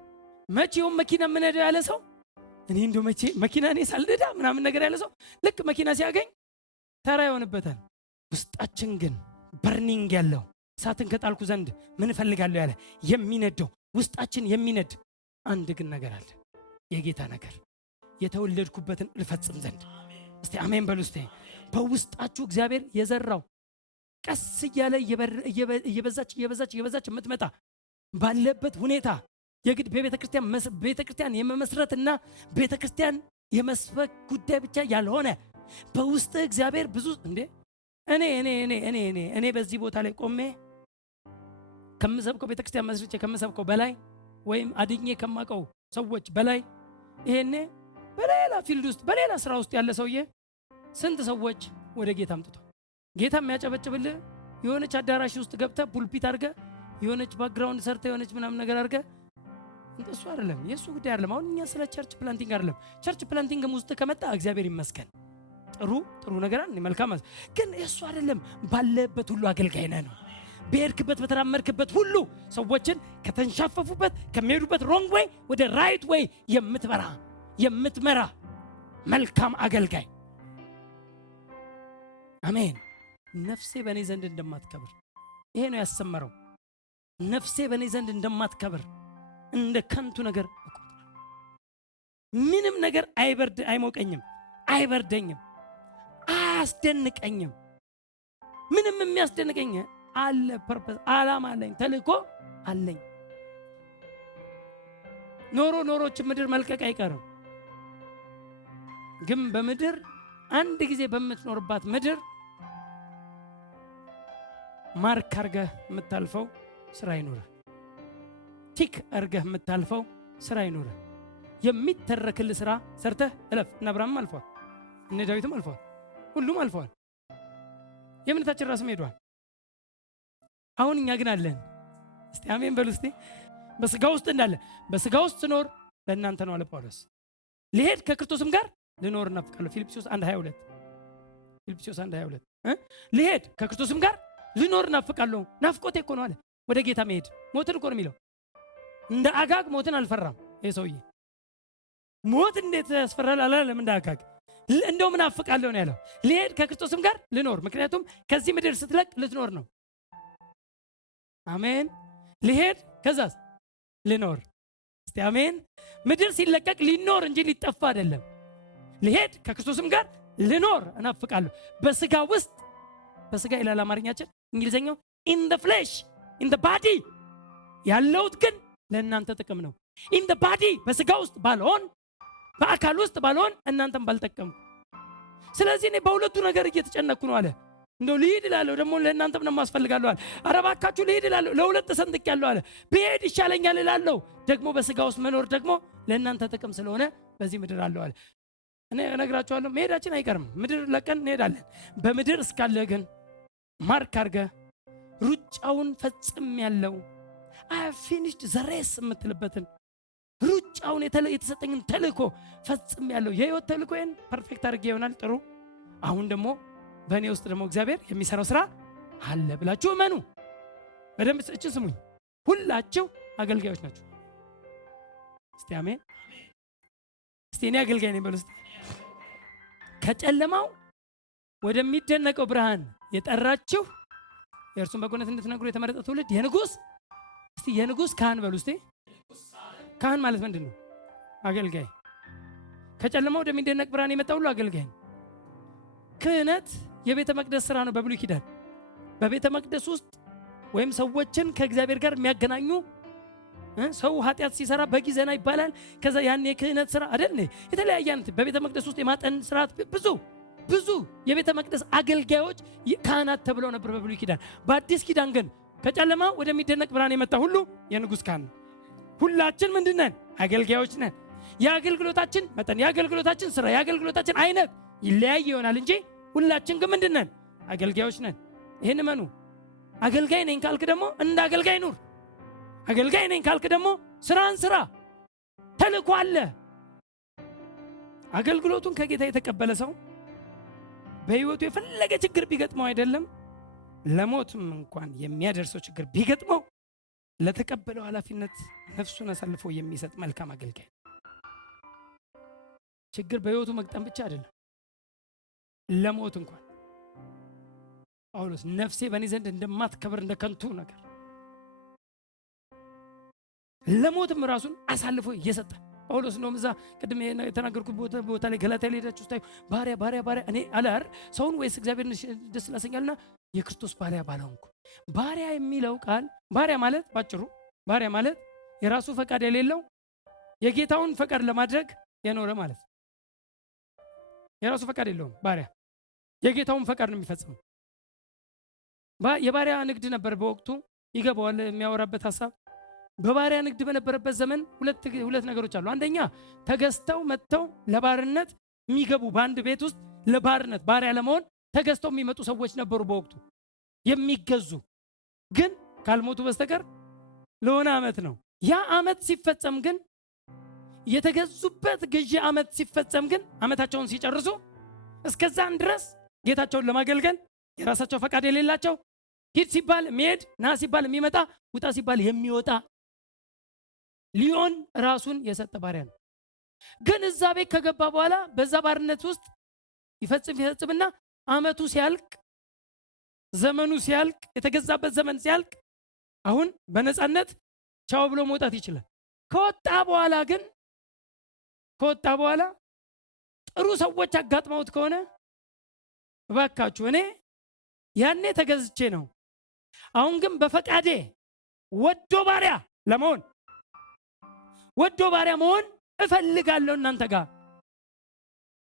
መቼውም መኪና ምነዳ ያለ ሰው እኔ እንደው መቼ መኪና እኔ ሳልነዳ ምናምን ነገር ያለ ሰው ልክ መኪና ሲያገኝ ተራ ይሆንበታል። ውስጣችን ግን በርኒንግ ያለው እሳትን ከጣልኩ ዘንድ ምን እፈልጋለሁ ያለ የሚነደው ውስጣችን የሚነድ አንድ ግን ነገር አለ፣ የጌታ ነገር፣ የተወለድኩበትን ልፈጽም ዘንድ። እስቲ አሜን በሉ። እስቲ በውስጣችሁ እግዚአብሔር የዘራው ቀስ እያለ እየበዛች የምትመጣ ባለበት ሁኔታ የግድ ቤተክርስቲያን የመመስረትና ቤተክርስቲያን የመስበክ ጉዳይ ብቻ ያልሆነ በውስጥ እግዚአብሔር ብዙ እንዴ እኔ በዚህ ቦታ ላይ ቆሜ ከምሰብከው ቤተክርስቲያን መስርቼ ከምሰብከው በላይ ወይም አድኜ ከማቀው ሰዎች በላይ ይሄኔ በሌላ ፊልድ ውስጥ በሌላ ስራ ውስጥ ያለ ሰውዬ ስንት ሰዎች ወደ ጌታ አምጥቷል። ጌታ የሚያጨበጭብልህ የሆነች አዳራሽ ውስጥ ገብተህ ፑልፒት አድርገህ የሆነች ባክግራውንድ ሰርተህ የሆነች ምናምን ነገር አድርገህ እሱ አይደለም የሱ ጉዳይ አይደለም። አሁን እኛ ስለ ቸርች ፕላንቲንግ አይደለም። ቸርች ፕላንቲንግም ውስጥ ከመጣ እግዚአብሔር ይመስገን ጥሩ ነገር አለ መልካም። ግን እሱ አይደለም። ባለበት ሁሉ አገልጋይ ነህ ነው። በሄድክበት በተራመድክበት ሁሉ ሰዎችን ከተንሻፈፉበት ከሚሄዱበት ሮንግ ዌይ ወደ ራይት ዌይ የምትመራ መልካም አገልጋይ። አሜን። ነፍሴ በእኔ ዘንድ እንደማትከብር ይሄ ነው ያሰመረው። ነፍሴ በእኔ ዘንድ እንደማትከብር እንደ ከንቱ ነገር እቆጥራለሁ። ምንም ነገር አይሞቀኝም፣ አይበርደኝም፣ አያስደንቀኝም። ምንም የሚያስደንቀኝ አለ። ፐርፐስ ዓላማ አለኝ፣ ተልእኮ አለኝ። ኖሮች ምድር መልቀቅ አይቀርም። ግን በምድር አንድ ጊዜ በምትኖርባት ምድር ማርክ አርገህ የምታልፈው ስራ ይኖርህ። ቲክ አርገህ የምታልፈው ስራ ይኖርህ። የሚተረክልህ ስራ ሰርተህ እለፍ። እነ አብርሃምም አልፈዋል፣ እነ ዳዊትም አልፈዋል፣ ሁሉም አልፈዋል። የእምነታችን ራስም ሄዷል። አሁን እኛ ግን አለን። እስቲ አሜን በሉ እስቲ። በስጋ ውስጥ እንዳለ በስጋ ውስጥ ስኖር ለእናንተ ነው አለ ጳውሎስ። ልሄድ ከክርስቶስም ጋር ልኖር እናፍቃለሁ። ፊልጵስዩስ 1:22 ፊልጵስዩስ 1:22 ልሄድ ከክርስቶስም ጋር ልኖር እናፍቃለሁ። ናፍቆቴ እኮ ነው አለ ወደ ጌታ መሄድ። ሞትን እኮ ነው የሚለው። እንደ አጋግ ሞትን አልፈራም ይሄ ሰውዬ። ሞት እንዴት ያስፈራል አላለም። እንደ አጋግ እንደውም እናፍቃለሁ ነው ያለው። ልሄድ ከክርስቶስም ጋር ልኖር፣ ምክንያቱም ከዚህ ምድር ስትለቅ ልትኖር ነው። አሜን። ልሄድ ከዛስ ልኖር። እስቲ አሜን። ምድር ሲለቀቅ ሊኖር እንጂ ሊጠፋ አይደለም። ልሄድ ከክርስቶስም ጋር ልኖር እናፍቃለሁ። በስጋ ውስጥ በስጋ ይላል አማርኛችን፣ እንግሊዘኛው in the flesh in the body ያለውት ግን ለእናንተ ጥቅም ነው። in the body በስጋ ውስጥ ባልሆን በአካል ውስጥ ባልሆን እናንተም ባልጠቀም። ስለዚህ እኔ በሁለቱ ነገር እየተጨነኩ ነው አለ። እንደው ልሂድ እላለሁ ደግሞ ለእናንተም ነው ማስፈልጋለሁ አለ። ኧረ እባካችሁ ልሂድ እላለሁ ለሁለት ተሰንጥቄያለሁ አለ። ብሄድ ይሻለኛል እላለሁ ደግሞ በስጋ ውስጥ መኖር ደግሞ ለእናንተ ጥቅም ስለሆነ በዚህ ምድር አለው አለ። እኔ እነግራችኋለሁ መሄዳችን አይቀርም። ምድር ለቀን እንሄዳለን። በምድር እስካለ ግን ማርክ አድርገህ ሩጫውን ፈጽም ያለው አይ ፊኒሽድ ዘ ሬስ የምትልበትን ሩጫውን የተሰጠኝን ተልእኮ ፈጽም ያለው የህይወት ተልእኮዬን ፐርፌክት አድርጌ ይሆናል። ጥሩ። አሁን ደግሞ በእኔ ውስጥ ደግሞ እግዚአብሔር የሚሰራው ስራ አለ ብላችሁ እመኑ። በደንብ እችን ስሙኝ። ሁላችሁ አገልጋዮች ናችሁ። እስቲ አሜን። እስቲ እኔ አገልጋይ ነኝ በሉ እስቲ። ከጨለማው ወደሚደነቀው ብርሃን የጠራችሁ የእርሱን በጎነት እንድትነግሩ የተመረጠ ትውልድ የንጉሥ እስቲ የንጉሥ ካህን በሉ እስቲ። ካህን ማለት ምንድን ነው? አገልጋይ። ከጨለማው ወደሚደነቅ ብርሃን የመጣ ሁሉ አገልጋይ ነው። ክህነት የቤተ መቅደስ ስራ ነው። በብሉይ ኪዳን በቤተ መቅደስ ውስጥ ወይም ሰዎችን ከእግዚአብሔር ጋር የሚያገናኙ ሰው ኃጢአት ሲሰራ በግ ይዘና ይባላል። ከዛ ያን የክህነት ስራ አይደል የተለያየ አይነት በቤተ መቅደስ ውስጥ የማጠን ስርዓት ብዙ የቤተ መቅደስ አገልጋዮች ካህናት ተብለው ነበር በብሉይ ኪዳን። በአዲስ ኪዳን ግን ከጨለማ ወደሚደነቅ ብርሃን የመጣ ሁሉ የንጉሥ ካህን። ሁላችን ምንድን ነን? አገልጋዮች ነን። የአገልግሎታችን መጠን፣ የአገልግሎታችን ስራ፣ የአገልግሎታችን አይነት ይለያይ ይሆናል እንጂ ሁላችን ግን ምንድን ነን? አገልጋዮች ነን። ይህን እመኑ። አገልጋይ ነኝ ካልክ ደግሞ እንደ አገልጋይ ኑር። አገልጋይ ነኝ ካልክ ደግሞ ስራን ስራ። ተልእኮ አለ። አገልግሎቱን ከጌታ የተቀበለ ሰው በህይወቱ የፈለገ ችግር ቢገጥመው አይደለም ለሞትም እንኳን የሚያደርሰው ችግር ቢገጥመው ለተቀበለው ኃላፊነት ነፍሱን አሳልፎ የሚሰጥ መልካም አገልጋይ። ችግር በህይወቱ መግጠም ብቻ አይደለም ለሞት እንኳን ጳውሎስ ነፍሴ በእኔ ዘንድ እንደማትከብር እንደ ከንቱ ነገር ለሞትም ራሱን አሳልፎ እየሰጠ ጳውሎስ ነው። እዛ ቅድም የተናገርኩት ቦታ ላይ ገላትያ ላይ ሄዳችሁ ስታዩ ባሪያ እኔ አላር ሰውን ወይስ እግዚአብሔርን ደስ ላሰኛልና የክርስቶስ ባሪያ ባልሆንኩ። ባሪያ የሚለው ቃል ባሪያ ማለት ባጭሩ ባሪያ ማለት የራሱ ፈቃድ የሌለው የጌታውን ፈቃድ ለማድረግ የኖረ ማለት። የራሱ ፈቃድ የለውም ባሪያ፣ የጌታውን ፈቃድ ነው የሚፈጽመው። የባሪያ ንግድ ነበር በወቅቱ። ይገባዋል የሚያወራበት ሐሳብ። በባሪያ ንግድ በነበረበት ዘመን ሁለት ነገሮች አሉ። አንደኛ ተገዝተው መጥተው ለባርነት የሚገቡ፣ በአንድ ቤት ውስጥ ለባርነት ባሪያ ለመሆን ተገዝተው የሚመጡ ሰዎች ነበሩ በወቅቱ የሚገዙ፣ ግን ካልሞቱ በስተቀር ለሆነ ዓመት ነው። ያ ዓመት ሲፈጸም ግን የተገዙበት ግዢ ዓመት ሲፈጸም ግን ዓመታቸውን ሲጨርሱ እስከዛን ድረስ ጌታቸውን ለማገልገል የራሳቸው ፈቃድ የሌላቸው፣ ሂድ ሲባል የሚሄድ፣ ና ሲባል የሚመጣ፣ ውጣ ሲባል የሚወጣ ሊሆን ራሱን የሰጠ ባሪያ ነው። ግን እዛ ቤት ከገባ በኋላ በዛ ባርነት ውስጥ ይፈጽምና ዓመቱ ሲያልቅ፣ ዘመኑ ሲያልቅ፣ የተገዛበት ዘመን ሲያልቅ አሁን በነፃነት ቻው ብሎ መውጣት ይችላል። ከወጣ በኋላ ጥሩ ሰዎች አጋጥመውት ከሆነ እባካችሁ እኔ ያኔ ተገዝቼ ነው፣ አሁን ግን በፈቃዴ ወዶ ባሪያ መሆን እፈልጋለሁ እናንተ ጋር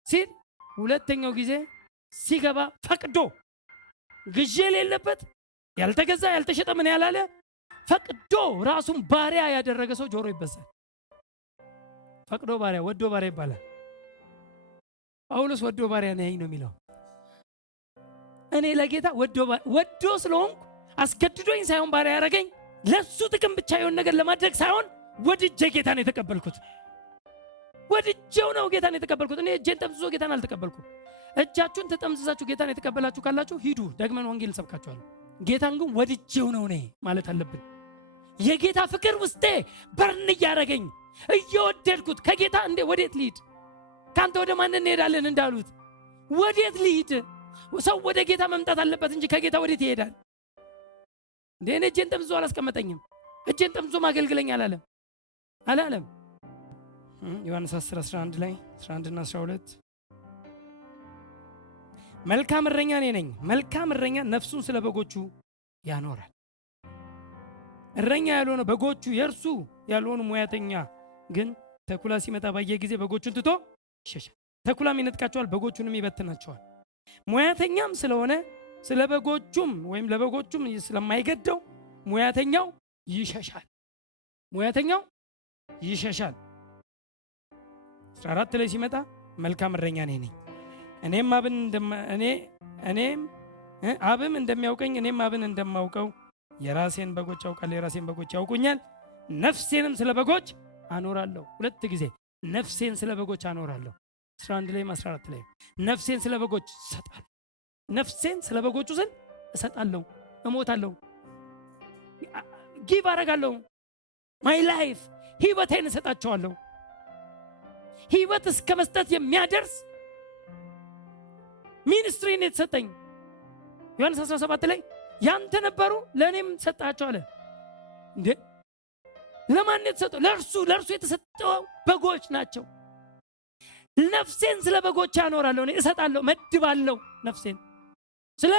ሲል፣ ሁለተኛው ጊዜ ሲገባ ፈቅዶ ግዢ የሌለበት ያልተገዛ ያልተሸጠ ምን ያላለ ፈቅዶ ራሱን ባሪያ ያደረገ ሰው ጆሮ ይበዛል። ፈቅዶ ባሪያ ወዶ ባሪያ ይባላል። ጳውሎስ ወዶ ባሪያ ነኝ ነው የሚለው። እኔ ለጌታ ወዶ ስለሆንኩ አስገድዶኝ ሳይሆን ባሪያ ያደረገኝ፣ ለሱ ጥቅም ብቻ የሆነ ነገር ለማድረግ ሳይሆን ወድጄ ጌታን የተቀበልኩት። ወድጄው ነው ጌታን የተቀበልኩት። እኔ እጄን ጠምዝዞ ጌታን አልተቀበልኩም። እጃችሁን ተጠምዝዛችሁ ጌታን የተቀበላችሁ ካላችሁ ሂዱ፣ ደግመን ወንጌል እንሰብካችኋለሁ። ጌታን ግን ወድጄው ነው እኔ ማለት አለብን። የጌታ ፍቅር ውስጤ በርን እያደረገኝ እየወደድኩት ከጌታ ወዴት ልሂድ? ካንተ ወደ ማን እንሄዳለን እንዳሉት ወዴት ልሂድ? ሰው ወደ ጌታ መምጣት አለበት እንጂ ከጌታ ወዴት ይሄዳል? እኔ እጄን ጠምዝዞ አላስቀመጠኝም። እጄን ጠምዝዞ ማገልግለኝ አላለም። ዮሐንስ 10:11 ላይ 11 እና 12 መልካም እረኛ እኔ ነኝ፣ መልካም እረኛ ነፍሱን ስለ በጎቹ ያኖራል። እረኛ ያልሆነ በጎቹ የእርሱ ያልሆኑ ሙያተኛ ግን ተኩላ ሲመጣ ባየ ጊዜ በጎቹን ትቶ ይሸሻል። ተኩላም ይነጥቃቸዋል፣ በጎቹንም ይበትናቸዋል። ሙያተኛም ስለሆነ ስለ በጎቹም ወይም ለበጎቹም ስለማይገደው ሙያተኛው ይሸሻል። 14 ላይ ሲመጣ መልካም እረኛ እኔ ነኝ፣ አብም እንደሚያውቀኝ እኔም አብን እንደማውቀው የራሴን በጎች ያውቃል፣ የራሴን በጎች ያውቁኛል፣ ነፍሴንም ስለ በጎች አኖራለሁ። 2 ጊዜ ነፍሴን ስለ በጎች አኖራለሁ። 11 ላይ 14 ላይ ነፍሴን ስለ በጎች እሰጣለሁ። ነፍሴን ስለ በጎቹ ስል እሰጣለሁ፣ እሞታለሁ፣ ጊቭ አደርጋለሁ። ማይ ላይፍ ህይወቴን እሰጣቸዋለሁ። ህይወት እስከ መስጠት የሚያደርስ ሚኒስትሪን የተሰጠኝ ዮሐንስ 17 ላይ ያንተ ነበሩ ለእኔም ሰጣቸው አለ። እንዴ ለማን የተሰጠው? ለእርሱ የተሰጠው በጎች ናቸው። ነፍሴን ስለ በጎች ያኖራለሁ፣ እኔ እሰጣለሁ፣ መድባለሁ። ነፍሴን ስለ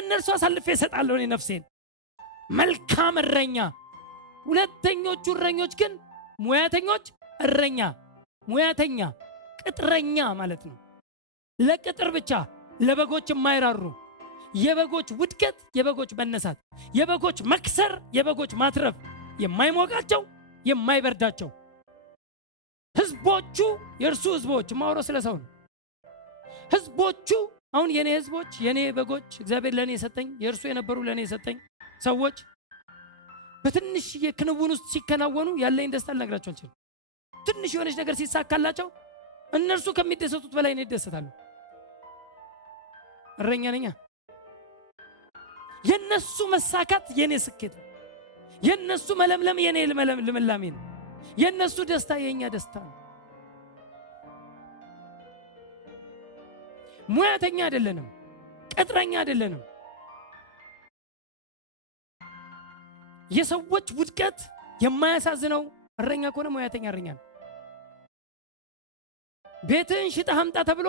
እነርሱ አሳልፌ እሰጣለሁ። እኔ ነፍሴን መልካም እረኛ። ሁለተኞቹ እረኞች ግን ሙያተኞች፣ እረኛ ሙያተኛ፣ ቅጥረኛ ማለት ነው። ለቅጥር ብቻ ለበጎች የማይራሩ፣ የበጎች ውድቀት፣ የበጎች መነሳት፣ የበጎች መክሰር፣ የበጎች ማትረፍ የማይሞቃቸው የማይበርዳቸው ህዝቦቹ፣ የእርሱ ህዝቦች ማውራው ስለ ሰው ነው። ህዝቦቹ አሁን የኔ ህዝቦች፣ የኔ በጎች፣ እግዚአብሔር ለኔ የሰጠኝ የእርሱ የነበሩ ለኔ የሰጠኝ ሰዎች በትንሽ የክንውን ውስጥ ሲከናወኑ ያለኝ ደስታ ልነግራቸው አልችልም። ትንሽ የሆነች ነገር ሲሳካላቸው እነርሱ ከሚደሰቱት በላይ እኔ እደሰታለሁ። እረኛ ነኝ። የነሱ መሳካት የኔ ስኬት ነው። የነሱ መለምለም የኔ ልምላሜ ነው። የነሱ ደስታ የኛ ደስታ ነው። ሙያተኛ አይደለንም፣ ቅጥረኛ አይደለንም። የሰዎች ውድቀት የማያሳዝነው እረኛ ከሆነ ሙያተኛ እረኛ ነው። ቤትን ሽጠህ አምጣ ተብሎ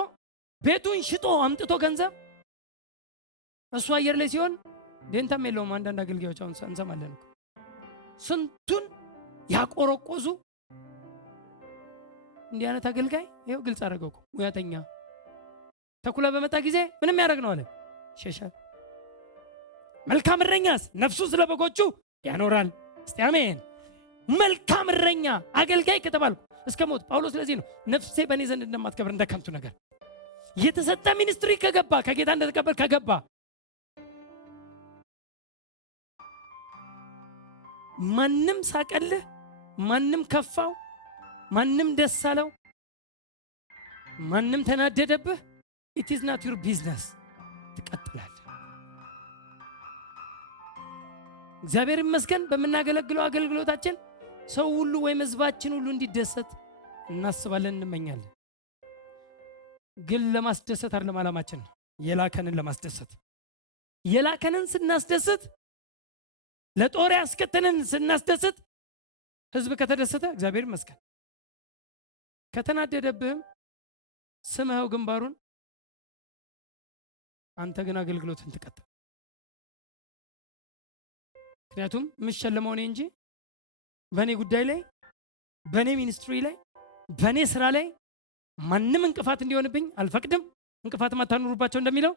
ቤቱን ሽጦ አምጥቶ ገንዘብ እሱ አየር ላይ ሲሆን ደንታም የለውም። አንዳንድ አገልጋዮች አሁን እንሰማለን እኮ ስንቱን ያቆረቆዙ እንዲህ አይነት አገልጋይ ይኸው ግልጽ አደረገው እኮ ሙያተኛ። ተኩላ በመጣ ጊዜ ምንም ያደርግ ነው አለ ይሸሻል። መልካም እረኛስ ነፍሱን ስለ በጎቹ ያኖራል። እስቲ አሜን። መልካም እረኛ አገልጋይ ከተባልኩ እስከ ሞት። ጳውሎስ ስለዚህ ነው ነፍሴ በእኔ ዘንድ እንደማትከብር እንደ ከንቱ ነገር። የተሰጠ ሚኒስትሪ ከገባ ከጌታ እንደተቀበል ከገባ ማንም ሳቀልህ፣ ማንም ከፋው፣ ማንም ደስ አለው፣ ማንም ተናደደብህ፣ it is not your business። ትቀጥላለህ። እግዚአብሔር ይመስገን በምናገለግለው አገልግሎታችን ሰው ሁሉ ወይም ህዝባችን ሁሉ እንዲደሰት እናስባለን፣ እንመኛለን። ግን ለማስደሰት አይደለም ዓላማችን፣ የላከንን ለማስደሰት። የላከንን ስናስደስት፣ ለጦር ያስከተንን ስናስደስት፣ ህዝብ ከተደሰተ እግዚአብሔር ይመስገን። ከተናደደብህም ስምኸው ግንባሩን፣ አንተ ግን አገልግሎትን ትቀጥል። ምክንያቱም የምሸለመው እኔ እንጂ በእኔ ጉዳይ ላይ፣ በእኔ ሚኒስትሪ ላይ፣ በእኔ ስራ ላይ ማንም እንቅፋት እንዲሆንብኝ አልፈቅድም። እንቅፋትም አታኑሩባቸው እንደሚለው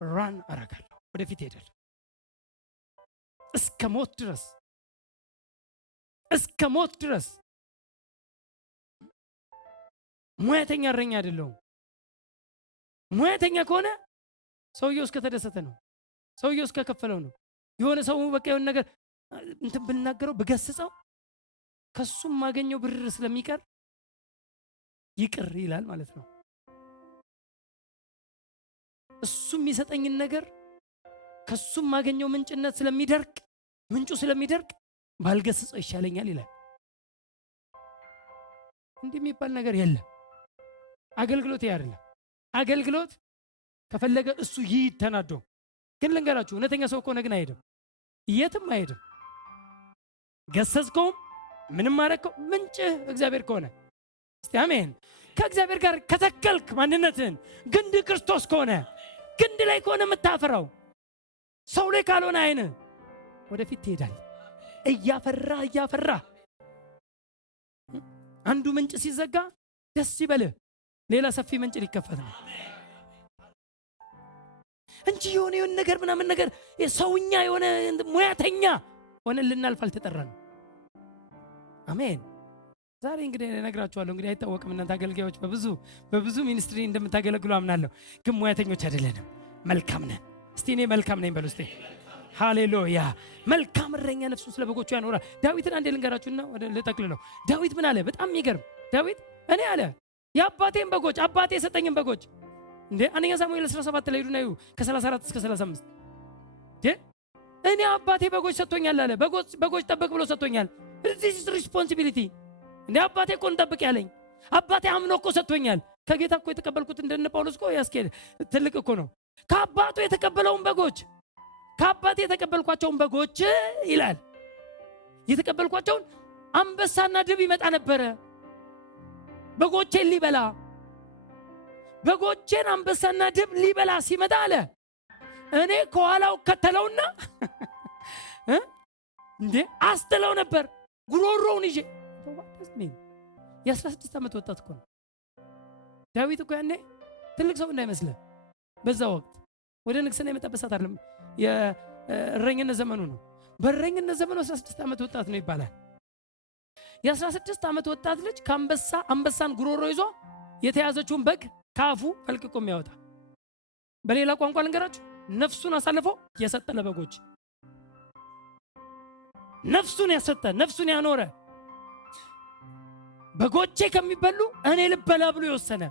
ራን አረጋለሁ፣ ወደፊት ሄዳለሁ እስከ ሞት ድረስ፣ እስከ ሞት ድረስ። ሙያተኛ እረኛ አይደለሁም። ሙያተኛ ከሆነ ሰውየው እስከተደሰተ ነው፣ ሰውየው እስከከፈለው ነው። የሆነ ሰው በቃ የሆነ ነገር እንትን ብናገረው ብገስጸው ከሱም ማገኘው ብር ስለሚቀር ይቅር ይላል ማለት ነው። እሱም የሚሰጠኝን ነገር ከሱም ማገኘው ምንጭነት ስለሚደርቅ፣ ምንጩ ስለሚደርቅ ባልገስጸው ይሻለኛል ይላል። እንዲህ የሚባል ነገር የለም። አገልግሎት ይሄ አይደለም። አገልግሎት ከፈለገ እሱ ይተናዶ። ግን ልንገራችሁ፣ እውነተኛ ሰው ከሆነ ግን አይሄድም፣ የትም አይሄድም። ገሰጽከውም ምንም ማረከው ምንጭህ እግዚአብሔር ከሆነ እስቲ አሜን። ከእግዚአብሔር ጋር ከተከልክ ማንነትን ግንድ ክርስቶስ ከሆነ ግንድ ላይ ከሆነ የምታፈራው ሰው ላይ ካልሆነ አይን ወደፊት ትሄዳል። እያፈራ እያፈራ አንዱ ምንጭ ሲዘጋ ደስ ይበልህ፣ ሌላ ሰፊ ምንጭ ሊከፈት ነው እንጂ የሆነ ነገር ምናምን ነገር ሰውኛ የሆነ ሙያተኛ ሆነን ልናልፍ አልተጠራንም። አሜን። ዛሬ እንግዲህ እነግራችኋለሁ። እንግዲህ አይታወቅም፣ እናንተ አገልጋዮች በብዙ ሚኒስትሪ እንደምታገለግሉ አምናለሁ። ግን ሙያተኞች አይደለንም፣ መልካም ነን። እስቲ እኔ መልካም ነኝ በሉ እስቲ። ሃሌሉያ። መልካም እረኛ ነፍሱን ስለ በጎቹ ያኖራል። ዳዊትን አንዴ ልንገራችሁና ወደ ልጠቅልለው። ዳዊት ምን አለ? በጣም የሚገርም ዳዊት እኔ አለ የአባቴን በጎች አባቴ የሰጠኝን በጎች እንዴ አንደኛ ሳሙኤል 17 ላይ ሄዱና ከ34 እስከ 35 እኔ አባቴ በጎች ሰጥቶኛል አለ። በጎች ጠብቅ ብሎ ሰጥቶኛል። this is responsibility። እንዴ አባቴ እኮ እንጠብቅ ያለኝ አባቴ አምኖ እኮ ሰጥቶኛል። ከጌታ እኮ የተቀበልኩት እንደነ ጳውሎስ እኮ ያስኬድ ትልቅ እኮ ነው። ከአባቱ የተቀበለውን በጎች ከአባቴ የተቀበልኳቸውን በጎች ይላል። የተቀበልኳቸውን አንበሳና ድብ ይመጣ ነበረ በጎቼን ሊበላ። በጎቼን አንበሳና ድብ ሊበላ ሲመጣ አለ እኔ ከኋላው ከተለውና እንዴ አስተለው ነበር ጉሮሮውን ይዤ። የ16 ዓመት ወጣት እኮ ነው ዳዊት እኮ ያኔ ትልቅ ሰው እንዳይመስልህ። በዛ ወቅት ወደ ንግስና የመጣበት ሰዓት አይደለም፣ የእረኝነት ዘመኑ ነው። በእረኝነት ዘመኑ 16 ዓመት ወጣት ነው ይባላል። የ16 ዓመት ወጣት ልጅ አንበሳን ጉሮሮ ይዞ የተያዘችውን በግ ካፉ ፈልቅቆ የሚያወጣ። በሌላ ቋንቋ ልንገራችሁ፣ ነፍሱን አሳልፎ የሰጠ ለበጎች፣ ነፍሱን ያሰጠ ነፍሱን ያኖረ፣ በጎቼ ከሚበሉ እኔ ልበላ ብሎ የወሰነ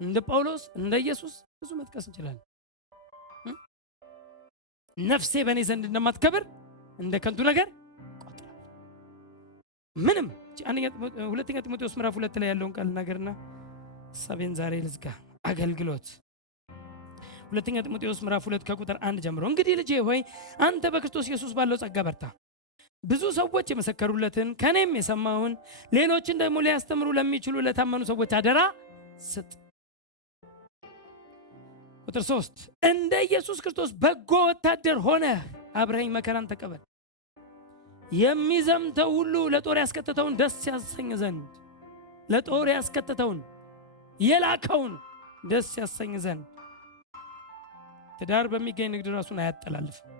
እንደ ጳውሎስ እንደ ኢየሱስ ብዙ መጥቀስ እንችላለን። ነፍሴ በእኔ ዘንድ እንደማትከብር እንደ ከንቱ ነገር ቆጥራ ምንም። ሁለተኛ ጢሞቴዎስ ምዕራፍ 2 ላይ ያለውን ቃል ነገርና ሐሳቤን ዛሬ ልዝጋ። አገልግሎት ሁለተኛ ጢሞቴዎስ ምዕራፍ 2 ከቁጥር 1 ጀምሮ እንግዲህ ልጄ ሆይ አንተ በክርስቶስ ኢየሱስ ባለው ጸጋ በርታ፣ ብዙ ሰዎች የመሰከሩለትን ከኔም የሰማውን ሌሎችን ደግሞ ሊያስተምሩ ለሚችሉ ለታመኑ ሰዎች አደራ ስጥ። ቁጥር 3 እንደ ኢየሱስ ክርስቶስ በጎ ወታደር ሆነ አብረኸኝ መከራን ተቀበል። የሚዘምተው ሁሉ ለጦር ያስከተተውን ደስ ያሰኝ ዘንድ ለጦር ያስከተተውን የላከውን ደስ ያሰኝ ዘንድ ትዳር በሚገኝ ንግድ ራሱን አያጠላልፍም።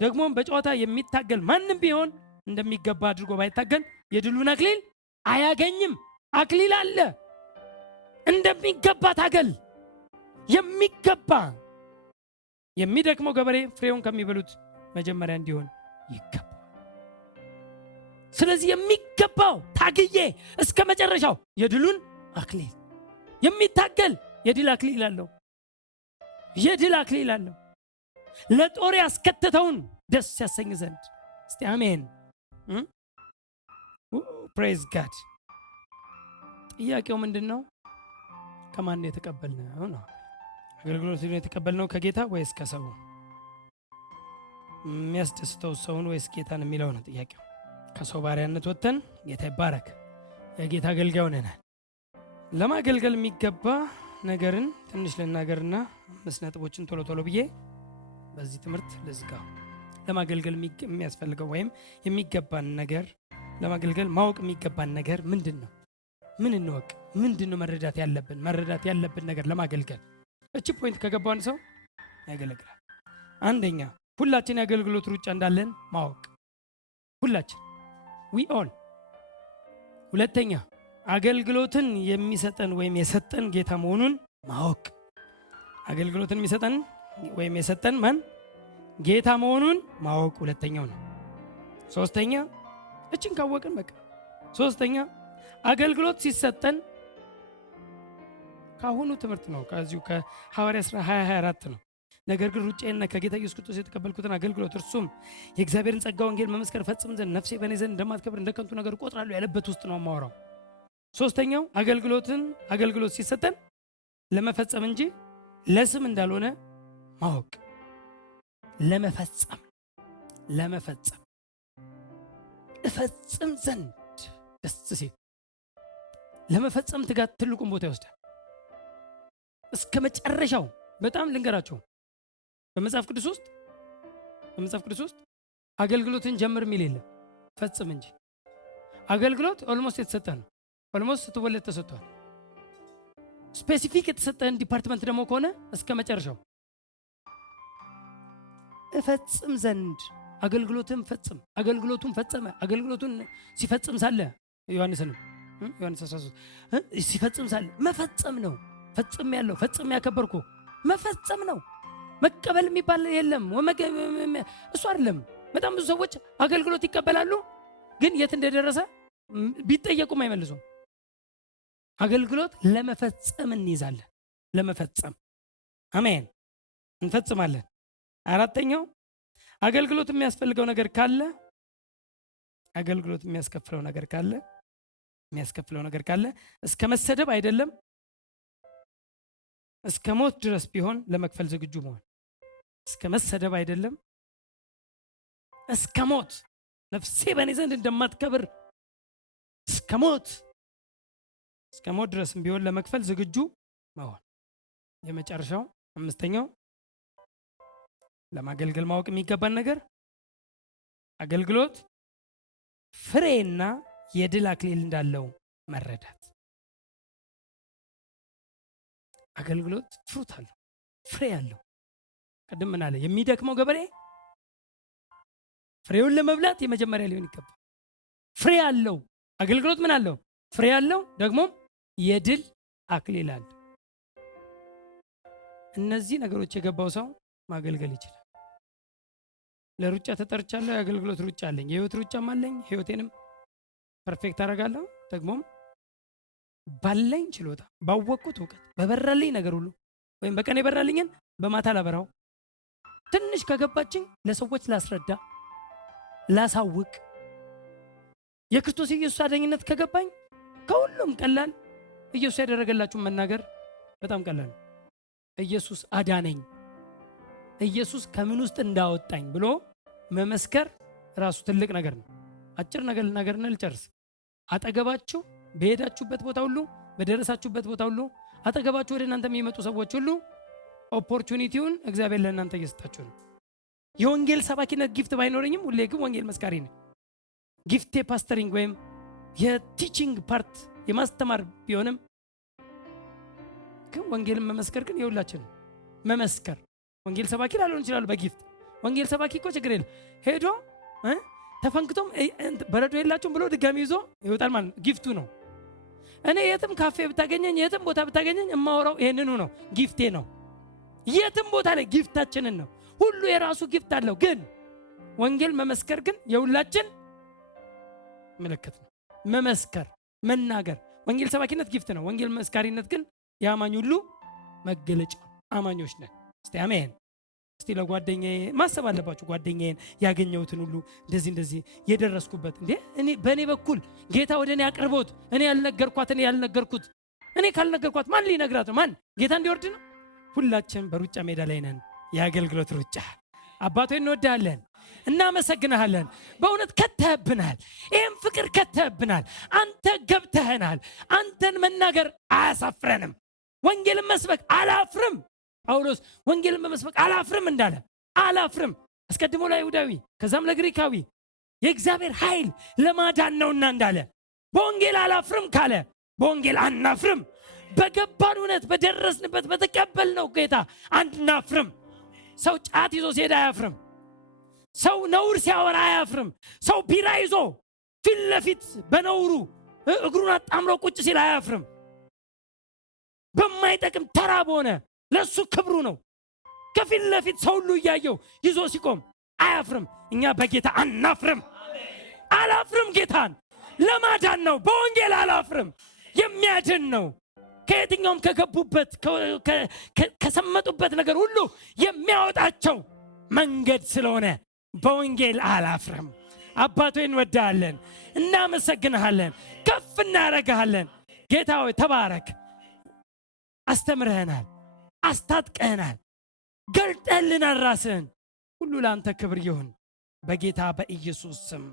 ደግሞም በጨዋታ የሚታገል ማንም ቢሆን እንደሚገባ አድርጎ ባይታገል የድሉን አክሊል አያገኝም። አክሊል አለ። እንደሚገባ ታገል። የሚገባ የሚደክመው ገበሬ ፍሬውን ከሚበሉት መጀመሪያ እንዲሆን ይገባል። ስለዚህ የሚገባው ታግዬ እስከ መጨረሻው የድሉን አክሊል የሚታገል የድል አክሊል አለው። የድል አክሊል አለው። ለጦር ያስከተተውን ደስ ያሰኝ ዘንድ። እስቲ አሜን። ፕሬዝ ጋድ። ጥያቄው ምንድን ነው? ከማን የተቀበልነው ነው? አገልግሎቱን የተቀበልነው ከጌታ ወይስ ከሰው? የሚያስደስተው ሰውን ወይስ ጌታን የሚለው ነው ጥያቄው። ከሰው ባሪያነት ወጥተን ጌታ ይባረክ የጌታ አገልጋይ ሆነናል። ለማገልገል የሚገባ ነገርን ትንሽ ልናገርና 5 ነጥቦችን ቶሎ ቶሎ ብዬ በዚህ ትምህርት ልዝጋው። ለማገልገል የሚያስፈልገው ወይም የሚገባን ነገር፣ ለማገልገል ማወቅ የሚገባን ነገር ምንድን ነው? ምን እንወቅ? ምንድን ነው መረዳት ያለብን ነገር ለማገልገል? እቺ ፖይንት ከገባን ሰው ያገለግላል። አንደኛ ሁላችን የአገልግሎት ሩጫ እንዳለን ማወቅ፣ ሁላችን we all። ሁለተኛ አገልግሎትን የሚሰጠን ወይም የሰጠን ጌታ መሆኑን ማወቅ። አገልግሎትን የሚሰጠን ወይም የሰጠን ማን? ጌታ መሆኑን ማወቅ ሁለተኛው ነው። ሶስተኛ እችን ካወቅን በቃ። ሶስተኛ አገልግሎት ሲሰጠን ካሁኑ ትምህርት ነው፣ ከዚሁ ከሐዋርያት ሥራ 20:24 ነው። ነገር ግን ሩጫዬን ከጌታ ኢየሱስ ክርስቶስ የተቀበልኩትን አገልግሎት እርሱም የእግዚአብሔርን ጸጋ ወንጌል መመስከር ፈጽም ዘንድ ነፍሴ በእኔ ዘንድ እንደማትከብር እንደ ከንቱ ነገር እቆጥራለሁ ያለበት ውስጥ ነው የማወራው። ሶስተኛው አገልግሎት ሲሰጠን ለመፈጸም እንጂ ለስም እንዳልሆነ ማወቅ። ለመፈጸም እፈጽም ዘንድ ደስ ሲል ለመፈጸም ትጋት ትልቁን ቦታ ይወስዳል። እስከ መጨረሻው በጣም ልንገራቸው። በመጽሐፍ ቅዱስ ውስጥ አገልግሎትን ጀምር የሚል የለም፣ ፈጽም እንጂ። አገልግሎት ኦልሞስት የተሰጠ ነው። ኦልሞስት ስትወለድ ተሰጥቷል። ስፔሲፊክ የተሰጠህን ዲፓርትመንት ደግሞ ከሆነ እስከ መጨረሻው እፈጽም ዘንድ አገልግሎትን ፈጽም። አገልግሎቱን ፈጸመ። አገልግሎቱን ሲፈጽም ሳለ ዮሐንስ 13 ሲፈጽም ሳለ መፈጸም ነው። ፈጽም ያከበርኩ መፈጸም ነው። መቀበል የሚባል የለም። እሱ አይደለም። በጣም ብዙ ሰዎች አገልግሎት ይቀበላሉ፣ ግን የት እንደደረሰ ቢጠየቁም አይመልሱም። አገልግሎት ለመፈጸም እንይዛለን። ለመፈጸም አሜን፣ እንፈጽማለን። አራተኛው አገልግሎት የሚያስፈልገው ነገር ካለ የሚያስከፍለው ነገር ካለ እስከ መሰደብ አይደለም እስከ ሞት ድረስ ቢሆን ለመክፈል ዝግጁ መሆን። እስከ መሰደብ አይደለም እስከ ሞት፣ ነፍሴ በእኔ ዘንድ እንደማትከብር እስከ ሞት ድረስም ቢሆን ለመክፈል ዝግጁ መሆን። የመጨረሻው አምስተኛው ለማገልገል ማወቅ የሚገባን ነገር አገልግሎት ፍሬና የድል አክሊል እንዳለው መረዳት። አገልግሎት ፍሩት አለው፣ ፍሬ አለው። ቅድም ምን አለ? የሚደክመው ገበሬ ፍሬውን ለመብላት የመጀመሪያ ሊሆን ይገባል። ፍሬ አለው። አገልግሎት ምን አለው? ፍሬ አለው፣ ደግሞም የድል አክሊል አለው። እነዚህ ነገሮች የገባው ሰው ማገልገል ይችላል። ለሩጫ ተጠርቻለሁ። የአገልግሎት ሩጫ አለኝ፣ የህይወት ሩጫም አለኝ። ህይወቴንም ፐርፌክት አደርጋለሁ። ደግሞም ባለኝ ችሎታ፣ ባወቅኩት እውቀት፣ በበራልኝ ነገር ሁሉ ወይም በቀን የበራልኝን በማታ ላበራው፣ ትንሽ ከገባችኝ ለሰዎች ላስረዳ፣ ላሳውቅ። የክርስቶስ ኢየሱስ አዳኝነት ከገባኝ ከሁሉም ቀላል ኢየሱስ ያደረገላችሁን መናገር በጣም ቀላል ነው። ኢየሱስ አዳነኝ፣ ኢየሱስ ከምን ውስጥ እንዳወጣኝ ብሎ መመስከር ራሱ ትልቅ ነገር ነው። አጭር ነገር ልናገርና ልጨርስ። አጠገባችሁ በሄዳችሁበት ቦታ ሁሉ፣ በደረሳችሁበት ቦታ ሁሉ አጠገባችሁ ወደ እናንተ የሚመጡ ሰዎች ሁሉ ኦፖርቹኒቲውን እግዚአብሔር ለእናንተ እየሰጣችሁ ነው። የወንጌል ሰባኪነት ጊፍት ባይኖረኝም ሁሌ ግን ወንጌል መስካሪ ነኝ። ጊፍቴ ፓስተሪንግ ወይም የቲቺንግ ፓርት የማስተማር ቢሆንም ግን ወንጌልን መመስከር ግን የሁላችን መመስከር ወንጌል ሰባኪ ላልሆን ይችላል በጊፍት ወንጌል ሰባኪ እኮ ችግር የለም ሄዶ ተፈንክቶም በረዶ የላችሁም ብሎ ድጋሚ ይዞ ይወጣል ማለት ጊፍቱ ነው። እኔ የትም ካፌ ብታገኘኝ የትም ቦታ ብታገኘኝ እማወራው ይሄንኑ ነው። ጊፍቴ ነው። የትም ቦታ ላይ ጊፍታችንን ነው። ሁሉ የራሱ ጊፍት አለው። ግን ወንጌል መመስከር ግን የሁላችን ምልክት ነው። መመስከር መናገር ወንጌል ሰባኪነት ጊፍት ነው። ወንጌል መስካሪነት ግን የአማኝ ሁሉ መገለጫ። አማኞች ነን። እስቲ አሜን። እስቲ ለጓደኛዬ ማሰብ አለባችሁ። ጓደኛዬን ያገኘሁትን ሁሉ እንደዚህ የደረስኩበት እንዴ እኔ በእኔ በኩል ጌታ ወደ እኔ አቅርቦት እኔ ያልነገርኩት እኔ ካልነገርኳት ማን ሊነግራት ነው? ማን ጌታ እንዲወርድ ነው? ሁላችን በሩጫ ሜዳ ላይ ነን። የአገልግሎት ሩጫ። አባቶ እንወዳለን፣ እናመሰግናለን። በእውነት ከተህብናል። ይህም ፍቅር ከተህብናል። አንተ ገብተህናል። አንተን መናገር አያሳፍረንም። ወንጌልን መስበክ አላፍርም። ጳውሎስ ወንጌልን በመስበክ አላፍርም እንዳለ አላፍርም። አስቀድሞ ለይሁዳዊ ከዛም ለግሪካዊ የእግዚአብሔር ኃይል ለማዳን ነውና እንዳለ በወንጌል አላፍርም ካለ በወንጌል አናፍርም። በገባን እውነት በደረስንበት በተቀበልነው ጌታ አናፍርም። ሰው ጫት ይዞ ሲሄድ አያፍርም። ሰው ነውር ሲያወራ አያፍርም። ሰው ቢራ ይዞ ፊት ለፊት በነውሩ እግሩን አጣምሮ ቁጭ ሲል አያፍርም። በማይጠቅም ተራ በሆነ ለሱ ክብሩ ነው። ከፊት ለፊት ሰው ሁሉ እያየው ይዞ ሲቆም አያፍርም። እኛ በጌታ አናፍርም። አላፍርም። ጌታን ለማዳን ነው። በወንጌል አላፍርም። የሚያድን ነው። ከየትኛውም ከገቡበት ከሰመጡበት ነገር ሁሉ የሚያወጣቸው መንገድ ስለሆነ በወንጌል አላፍርም። አባቶ እንወዳለን፣ እናመሰግንሃለን፣ ከፍ እናረጋለን። ጌታ ሆይ ተባረክ። አስተምረህናል፣ አስታጥቀህናል፣ ገልጠልናል ራስህን። ሁሉ ለአንተ ክብር ይሁን በጌታ በኢየሱስ ስም።